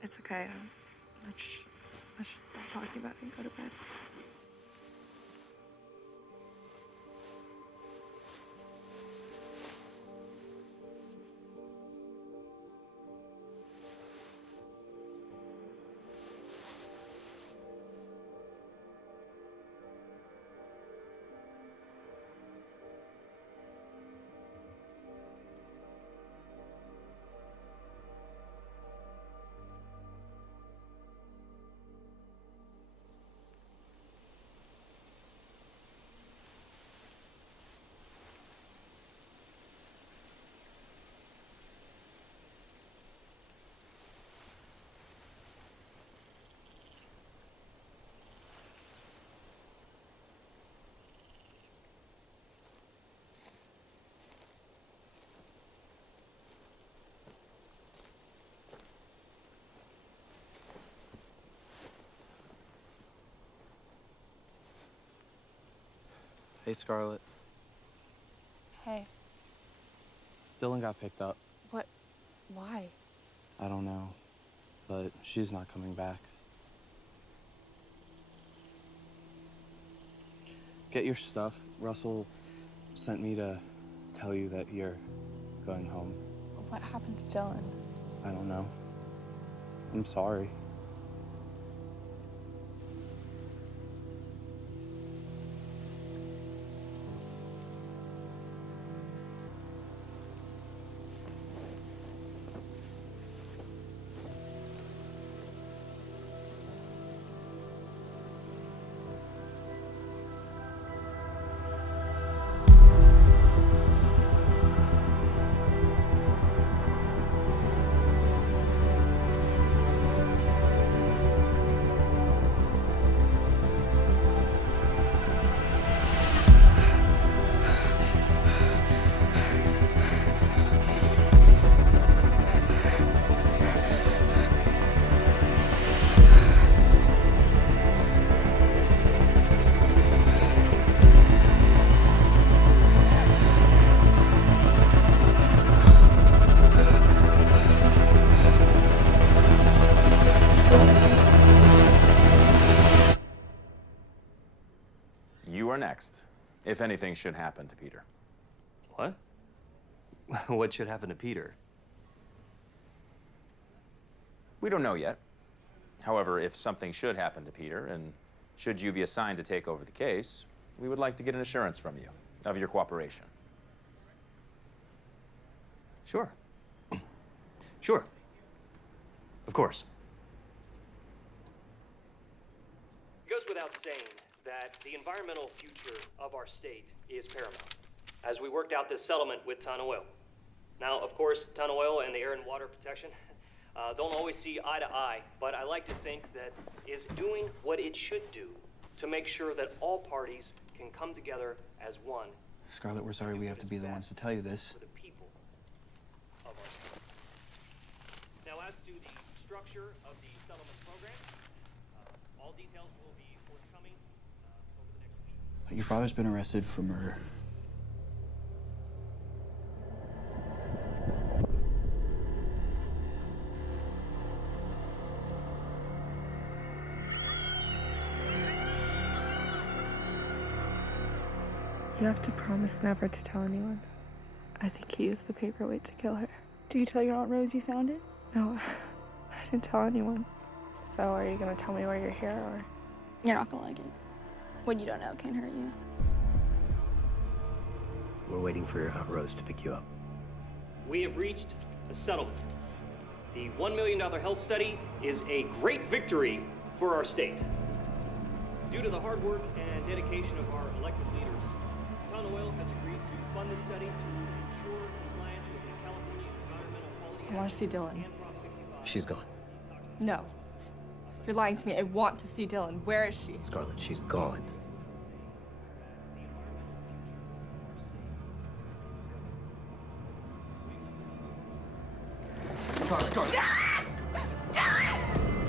It's okay. Let's just stop talking about it and go to bed. Hey, Scarlett. Hey, Dylan got picked up. what? Why? I don't know, but she's not coming back. Get your stuff. Russell sent me to tell you that you're going home. What happened to Dylan? I don't know. I'm sorry. You are next, if anything should happen to Peter. What? What should happen to Peter? We don't know yet. However, if something should happen to Peter, and should you be assigned to take over the case, we would like to get an assurance from you of your cooperation. Sure. Sure. Of course. It goes without saying that the environmental future of our state is paramount as we worked out this settlement with Ton Oil. Now, of course, Ton Oil and the Air and Water Protection don't always see eye to eye, but I like to think that is doing what it should do to make sure that all parties can come together as one. Scarlett, we're sorry we have to be the ones to tell you this. For the people of our state. Now, as to the structure of the settlement program, all details will be forthcoming over the next week. Your father's been arrested for murder. You have to promise never to tell anyone. I think he used the paperweight to kill her. Did you tell your Aunt Rose you found it? No, I didn't tell anyone. So are you gonna tell me why you're here, or? You're not gonna like it. What you don't know can't hurt you. We're waiting for your Aunt Rose to pick you up. We have reached a settlement. The $1 million health study is a great victory for our state. Due to the hard work and dedication of our elected leaders, Ton Oil has agreed to fund this study to ensure compliance with the California Environmental Quality Act. I want to see Dylan. She's gone. No. You're lying to me. I want to see Dylan. Where is she? Scarlett, she's gone. Scarlett! Dad! Dad! It's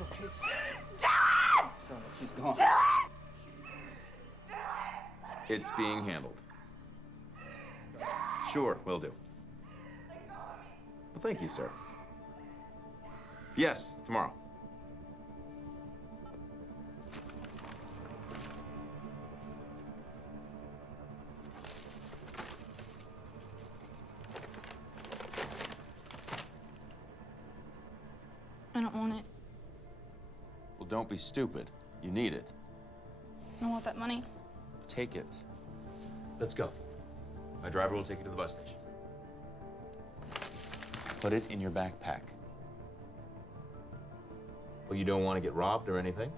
okay. Dad! Scarlett, she's gone. It's being handled. Sure, will do. Well, thank you, sir. Yes, tomorrow. I don't want it. Well, don't be stupid. You need it. I want that money. Take it. Let's go. My driver will take you to the bus station. Put it in your backpack. Well, you don't want to get robbed or anything?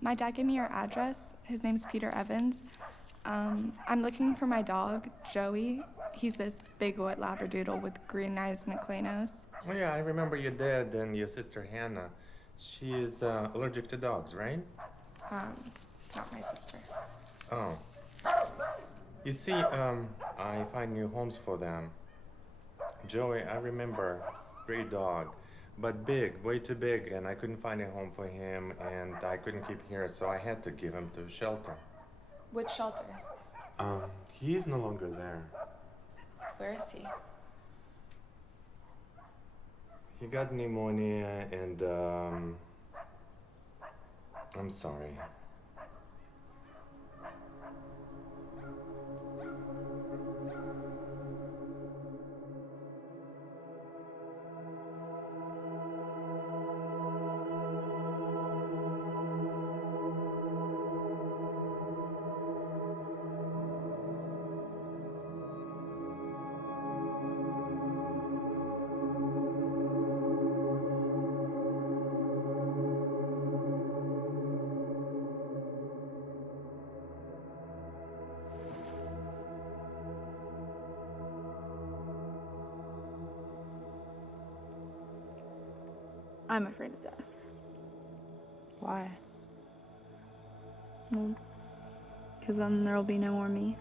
My dad gave me your address. His name's Peter Evans. I'm looking for my dog, Joey. He's this big white Labradoodle with green eyes and a clay nose. Oh yeah, I remember your dad and your sister Hannah. She is allergic to dogs, right? Not my sister. Oh. You see, I find new homes for them. Joey, I remember, great dog, but big, way too big, and I couldn't find a home for him, and I couldn't keep here, so I had to give him to shelter. Which shelter? He's no longer there. Where is he? He got pneumonia, and, I'm sorry. I'm afraid of death. Why? Well, because then there'll be no more me.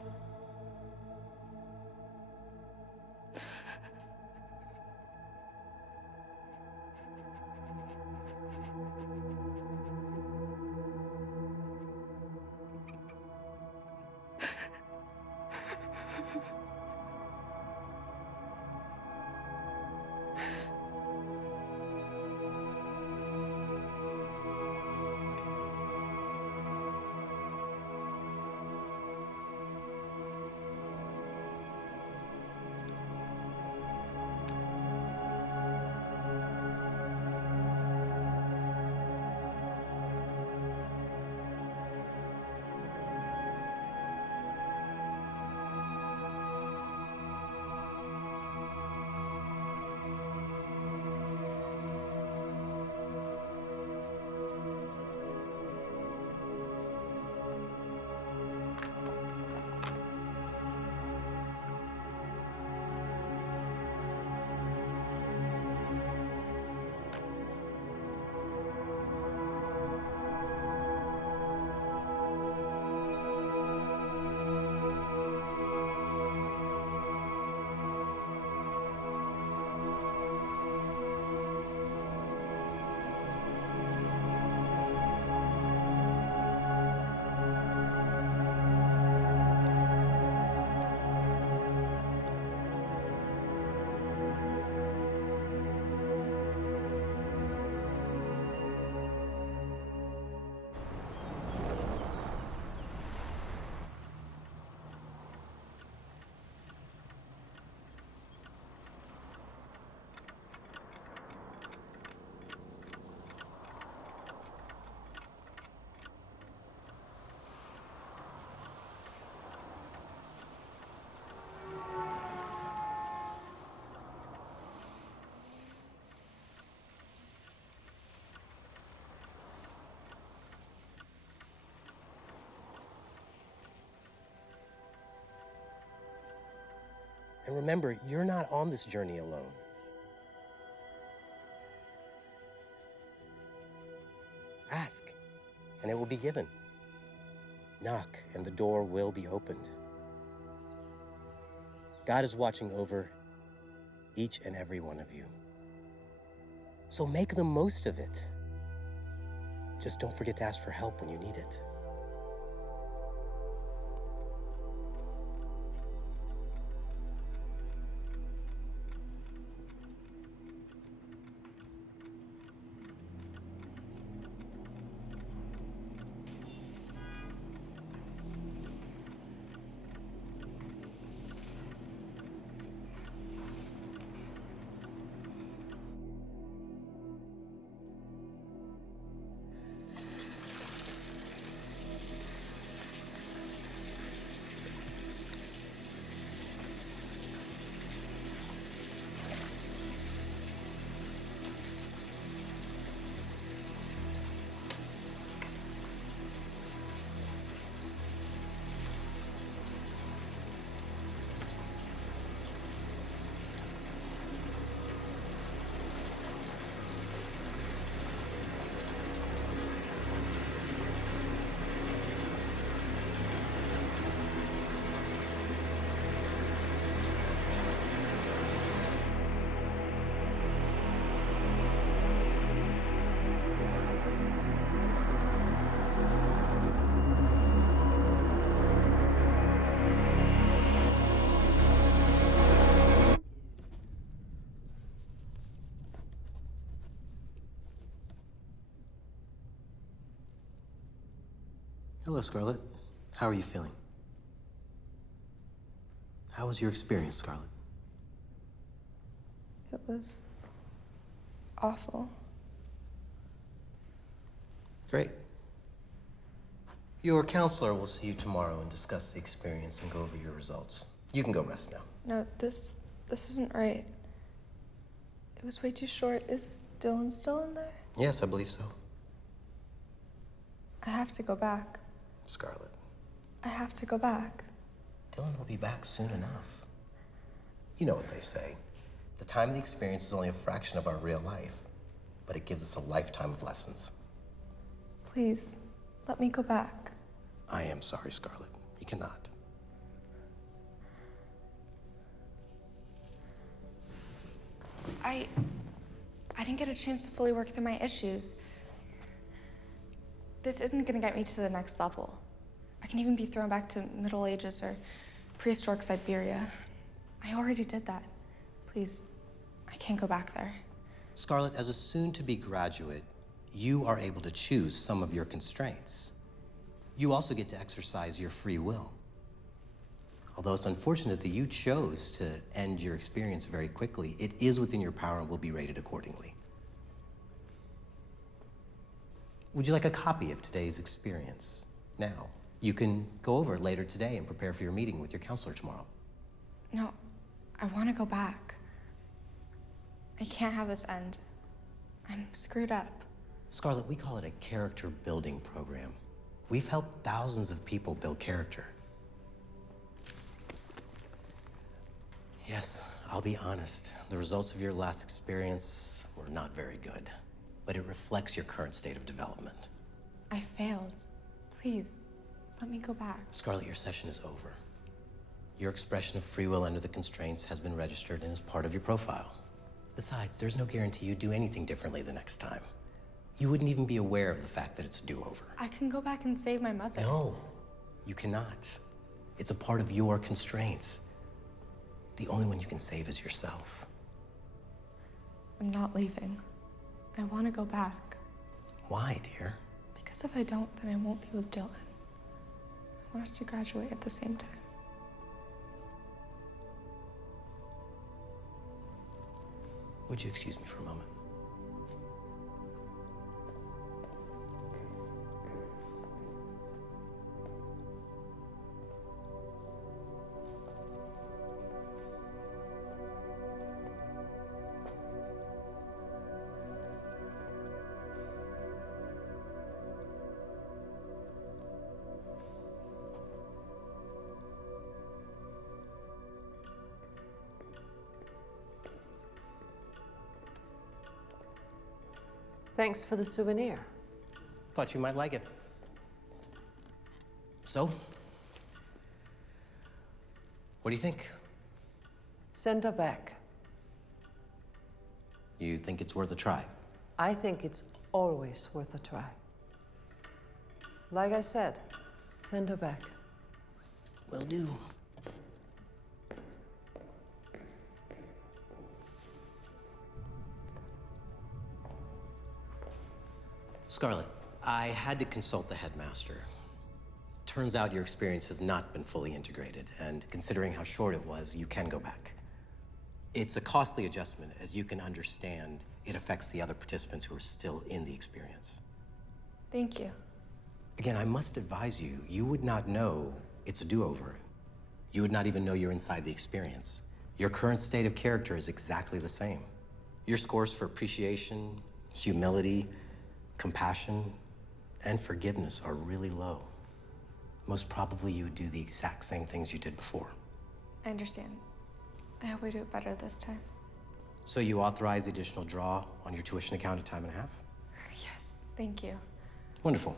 And remember, you're not on this journey alone. Ask, and it will be given. Knock, and the door will be opened. God is watching over each and every one of you. So make the most of it. Just don't forget to ask for help when you need it. Hello, Scarlett. How are you feeling? How was your experience, Scarlett? It was awful. Great. Your counselor will see you tomorrow and discuss the experience and go over your results. You can go rest now. No, this isn't right. It was way too short. Is Dylan still in there? Yes, I believe so. I have to go back. Scarlett, I have to go back. Dylan will be back soon enough. You know what they say. The time of the experience is only a fraction of our real life, but it gives us a lifetime of lessons. Please, let me go back. I am sorry, Scarlett. You cannot. I didn't get a chance to fully work through my issues. This isn't gonna get me to the next level. I can even be thrown back to Middle Ages or prehistoric Siberia. I already did that. Please, I can't go back there. Scarlett, as a soon-to-be graduate, you are able to choose some of your constraints. You also get to exercise your free will. Although it's unfortunate that you chose to end your experience very quickly, it is within your power and will be rated accordingly. Would you like a copy of today's experience now? You can go over it later today and prepare for your meeting with your counselor tomorrow. No, I want to go back. I can't have this end. I'm screwed up. Scarlett, we call it a character building program. We've helped thousands of people build character. Yes, I'll be honest. The results of your last experience were not very good, but it reflects your current state of development. I failed. Please, let me go back. Scarlett, your session is over. Your expression of free will under the constraints has been registered and is part of your profile. Besides, there's no guarantee you'd do anything differently the next time. You wouldn't even be aware of the fact that it's a do-over. I can go back and save my mother. No, you cannot. It's a part of your constraints. The only one you can save is yourself. I'm not leaving. I want to go back. Why, dear? Because if I don't, then I won't be with Dylan. I want us to graduate at the same time. Would you excuse me for a moment? Thanks for the souvenir. Thought you might like it. So? What do you think? Send her back. You think it's worth a try? I think it's always worth a try. Like I said, send her back. Will do. Scarlett, I had to consult the headmaster. Turns out your experience has not been fully integrated, and considering how short it was, you can go back. It's a costly adjustment. As you can understand, it affects the other participants who are still in the experience. Thank you. Again, I must advise you, you would not know it's a do-over. You would not even know you're inside the experience. Your current state of character is exactly the same. Your scores for appreciation, humility, compassion, and forgiveness are really low. Most probably you would do the exact same things you did before. I understand. I hope we do it better this time. So you authorize the additional draw on your tuition account at time and a half? Yes, thank you. Wonderful.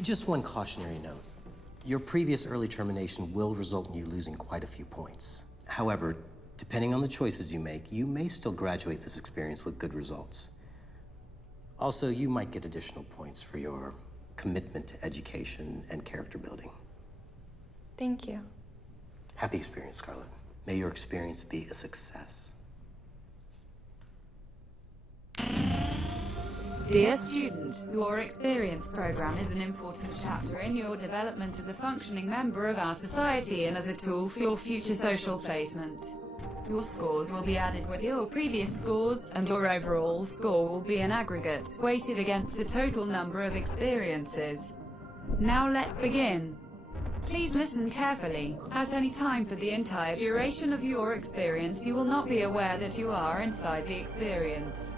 Just one cautionary note. Your previous early termination will result in you losing quite a few points. However, depending on the choices you make, you may still graduate this experience with good results. Also, you might get additional points for your commitment to education and character building. Thank you. Happy experience, Scarlett. May your experience be a success. Dear students, your experience program is an important chapter in your development as a functioning member of our society and as a tool for your future social placement. Your scores will be added with your previous scores, and your overall score will be an aggregate, weighted against the total number of experiences. Now let's begin. Please listen carefully. At any time for the entire duration of your experience, you will not be aware that you are inside the experience.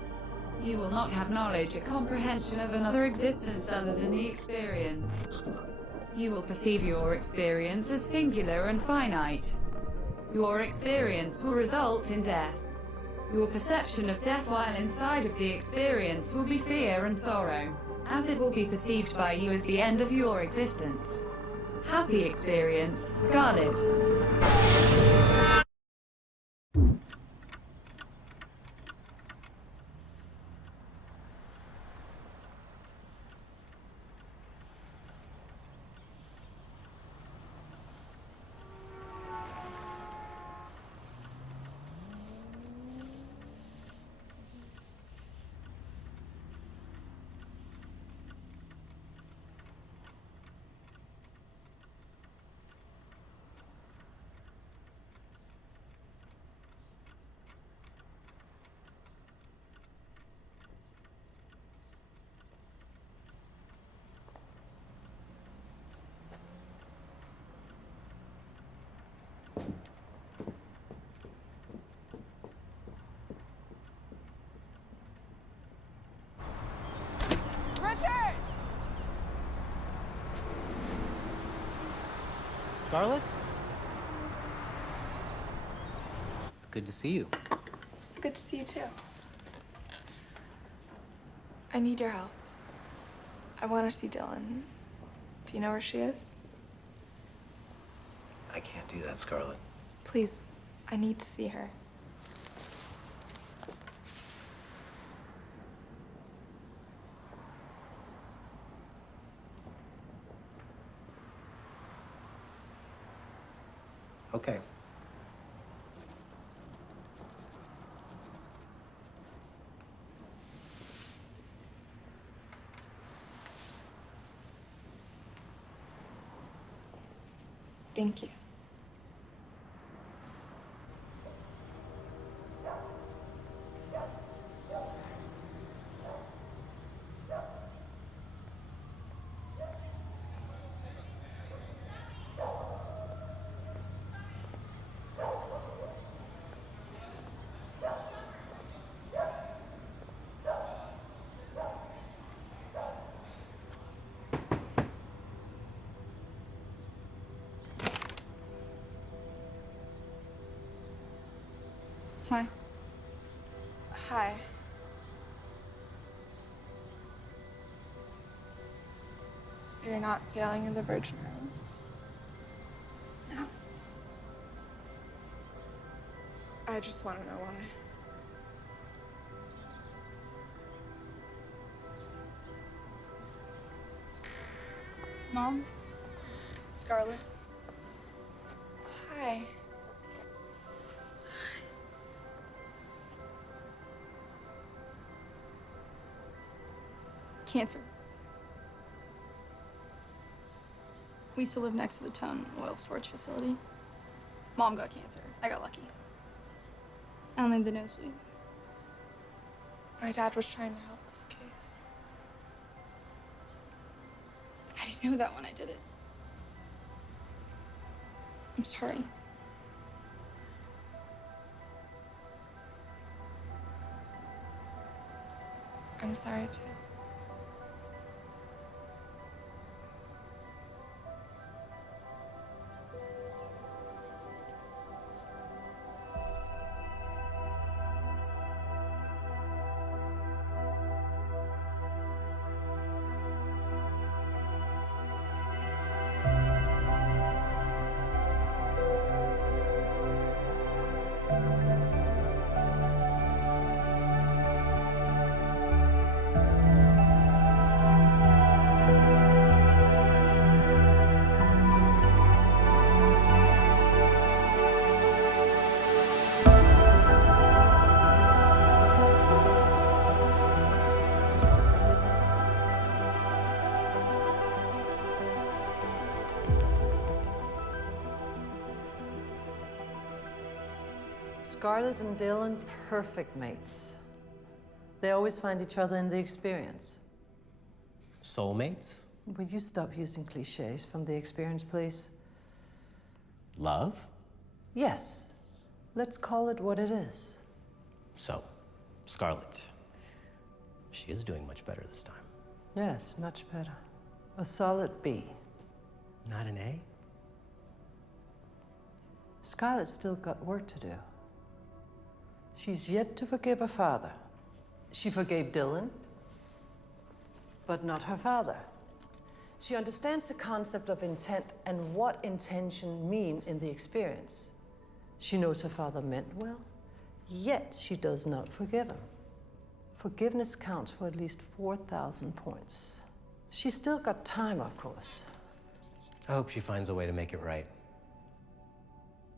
You will not have knowledge or comprehension of another existence other than the experience. You will perceive your experience as singular and finite. Your experience will result in death. Your perception of death while inside of the experience will be fear and sorrow, as it will be perceived by you as the end of your existence. Happy experience, Scarlet. Richard! Scarlet? It's good to see you. It's good to see you too. I need your help. I want to see Dylan. Do you know where she is? I can't do that, Scarlet. Please, I need to see her. Okay. Thank you. Hi. Hi. So you're not sailing in the Virgin Islands? No. I just want to know why. Mom, this is Scarlet. Hi. Cancer. We used to live next to the Tone oil storage facility. Mom got cancer. I got lucky. I don't need the nosebleeds. My dad was trying to help this case. I didn't know that when I did it. I'm sorry. I'm sorry too. Scarlett and Dylan, perfect mates. They always find each other in the experience. Soulmates? Will you stop using cliches from the experience, please? Love? Yes. Let's call it what it is. So, Scarlett. She is doing much better this time. Yes, much better. A solid B. Not an A? Scarlett's still got work to do. She's yet to forgive her father. She forgave Dylan, but not her father. She understands the concept of intent and what intention means in the experience. She knows her father meant well, yet she does not forgive him. Forgiveness counts for at least 4,000 points. She's still got time, of course. I hope she finds a way to make it right.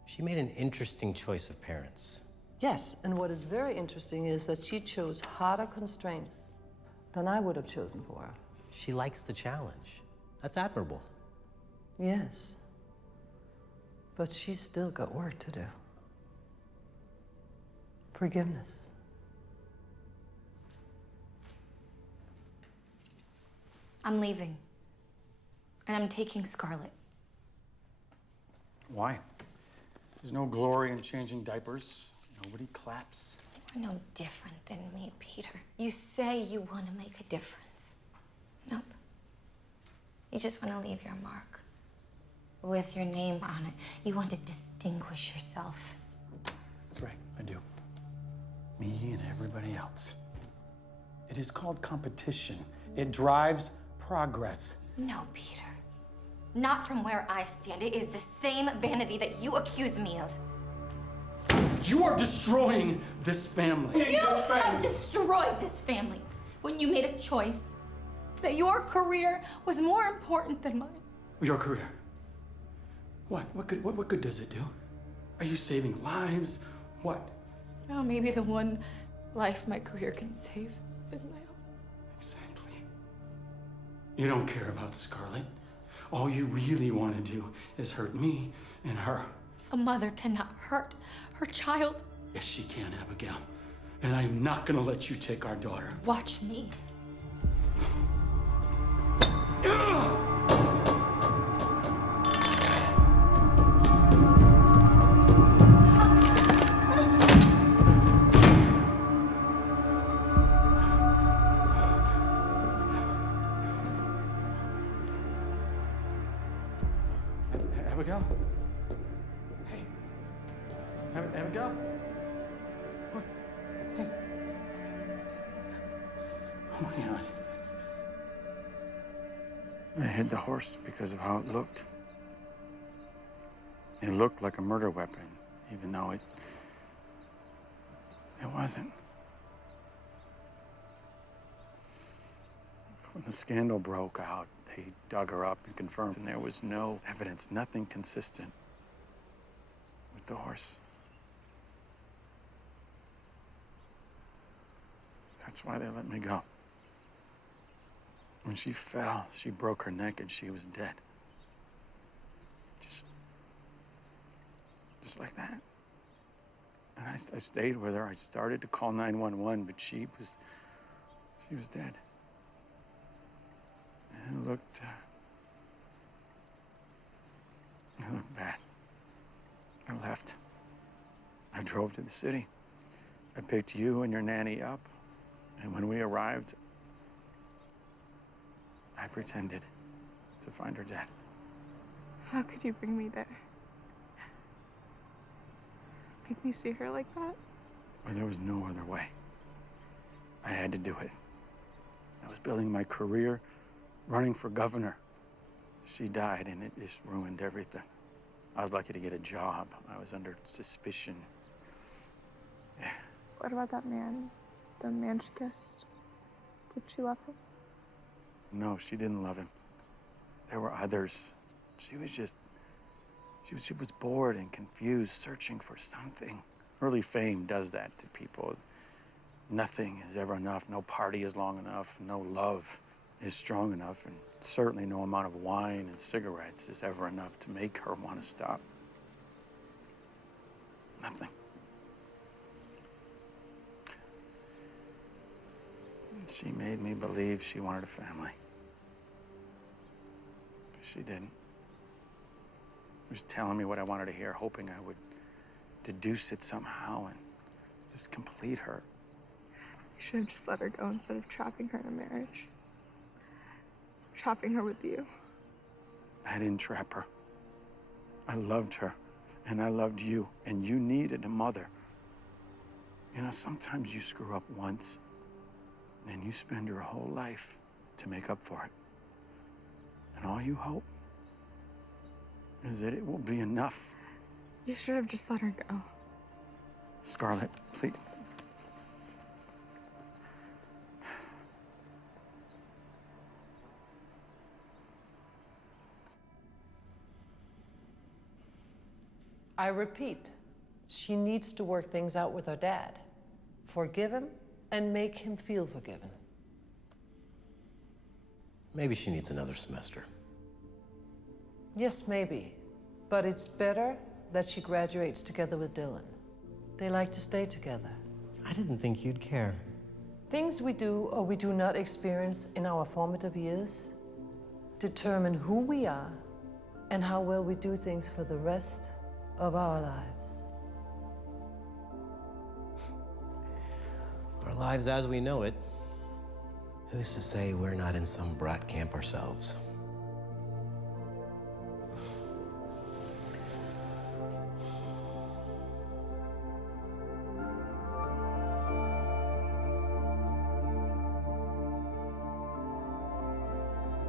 She made an interesting choice of parents. Yes, and what is very interesting is that she chose harder constraints than I would have chosen for her. She likes the challenge. That's admirable. Yes. But she's still got work to do. Forgiveness. I'm leaving. And I'm taking Scarlett. Why? There's no glory in changing diapers. Nobody claps. You're no different than me, Peter. You say you want to make a difference. Nope. You just want to leave your mark. With your name on it. You want to distinguish yourself. That's right, I do. Me and everybody else. It is called competition. It drives progress. No, Peter. Not from where I stand. It is the same vanity that you accuse me of. You are destroying this family. You have destroyed this family when you made a choice That your career was more important than mine. Your career? What? What good does it do? Are you saving lives? What? Oh, maybe the one life my career can save is my own. Exactly. You don't care about Scarlett. All you really want to do is hurt me and her. A mother cannot hurt her child. Yes, she can, Abigail. And I am not gonna let you take our daughter. Watch me. Abigail? Hey. Abigail? What? Hey. Oh my God. I hid the horse because of how it looked. It looked like a murder weapon, even though it wasn't. When the scandal broke out, they dug her up and confirmed, and there was no evidence, nothing consistent with the horse. That's why they let me go. When she fell, she broke her neck and she was dead. Just like that. And I stayed with her. I started to call 911, but she was dead. And it looked bad. I left. I drove to the city. I picked you and your nanny up. And when we arrived, I pretended to find her dead. How could you bring me there? Make me see her like that? Well, there was no other way. I had to do it. I was building my career, running for governor. She died, and it just ruined everything. I was lucky to get a job. I was under suspicion. Yeah. What about that man? The man she kissed? Did she love him? No, she didn't love him. There were others. She was bored and confused, searching for something. Early fame does that to people. Nothing is ever enough. No party is long enough. No love is strong enough. And certainly no amount of wine and cigarettes is ever enough to make her want to stop. Nothing. She made me believe she wanted a family. But she didn't. She was telling me what I wanted to hear, hoping I would deduce it somehow and just complete her. You should have just let her go instead of trapping her in a marriage. Trapping her with you. I didn't trap her. I loved her, and I loved you, and you needed a mother. You know, sometimes you screw up once, and you spend your whole life to make up for it. And all you hope is that it will be enough. You should have just let her go. Scarlett, please. I repeat, she needs to work things out with her dad. Forgive him and make him feel forgiven. Maybe she needs another semester. Yes, maybe. But it's better that she graduates together with Dylan. They like to stay together. I didn't think you'd care. Things we do or we do not experience in our formative years determine who we are and how well we do things for the rest of our lives. Our lives as we know it. Who's to say we're not in some brat camp ourselves?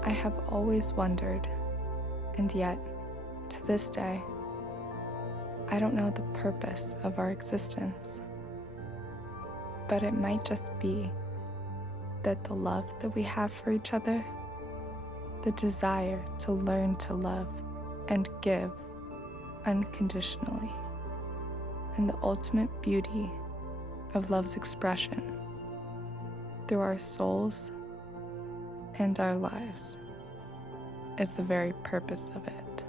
I have always wondered, and yet, to this day, I don't know the purpose of our existence. But it might just be that the love that we have for each other, the desire to learn to love and give unconditionally, and the ultimate beauty of love's expression through our souls and our lives is the very purpose of it.